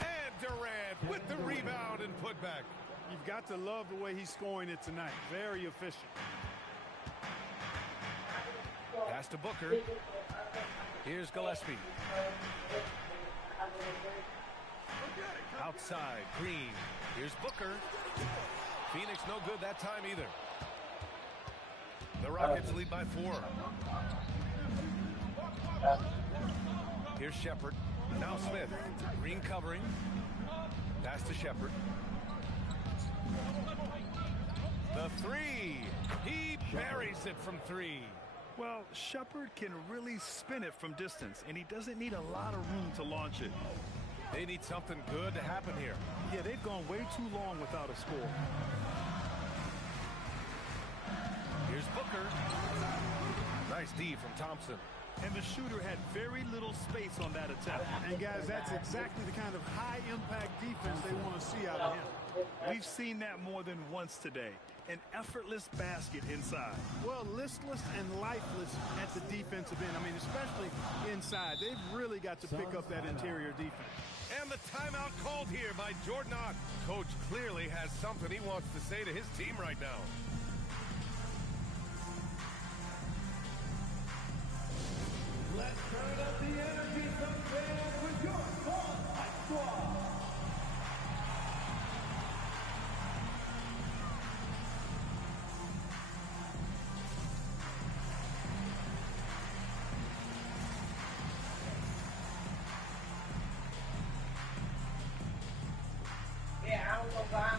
And Durant with the rebound and putback. You've got to love the way he's scoring it tonight. Very efficient. Pass to Booker. Here's Gillespie. Outside, Green. Here's Booker. Phoenix no good that time either. The Rockets lead by 4. Here's Shepard. Now Smith. Green covering. Pass to Shepard. The 3. He buries it from 3. Well, Shepard can really spin it from distance, and he doesn't need a lot of room to launch it. They need something good to happen here. Yeah, they've gone way too long without a score. Here's Booker. Nice D from Thompson. And the shooter had very little space on that attempt. And guys, that's exactly the kind of high-impact defense they want to see out of him. We've seen that more than once today. An effortless basket inside. Well, listless and lifeless at the defensive end. I mean, especially inside. They've really got to pick up that interior defense. And the timeout called here by Jordan Ott. Coach clearly has something he wants to say to his team right now. Let's turn up the energy from fans with your Spotlight Squad. Yeah, I don't know why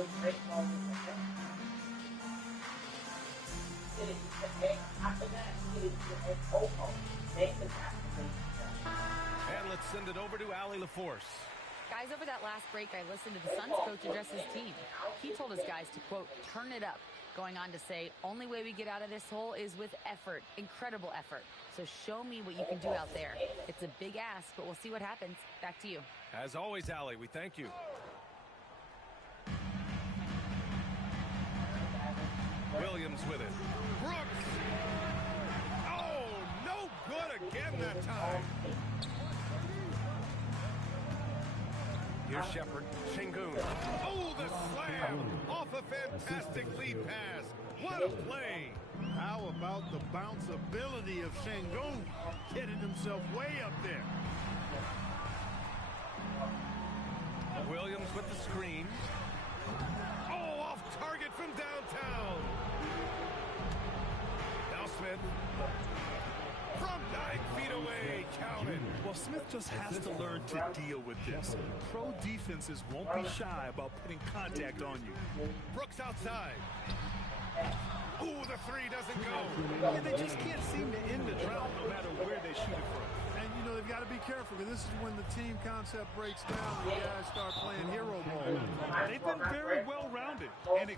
And let's send it over to Allie LaForce. Guys, over that last break, I listened to the Suns coach address his team. He told his guys to, quote, turn it up, going on to say, only way we get out of this hole is with effort, incredible effort. So show me what you can do out there. It's a big ask, but we'll see what happens. Back to you. As always, Allie, we thank you. Williams with it. Brooks! Oh, no good again that time. Here's Shepard. Şengün. Oh, the slam! Off a fantastic lead pass. What a play! How about the bounceability of Şengün getting himself way up there? Williams with the screen. Oh, off target from downtown. Now Smith. From 9 feet away, counted. Well, Smith just has to learn to deal with this. Pro defenses won't be shy about putting contact on you. Brooks outside. Ooh, the three doesn't go. And they just can't seem to end the drought no matter where they shoot it from. And, you know, they've got to be careful because this is when the team concept breaks down and the guys start playing hero ball. They've been very well-rounded and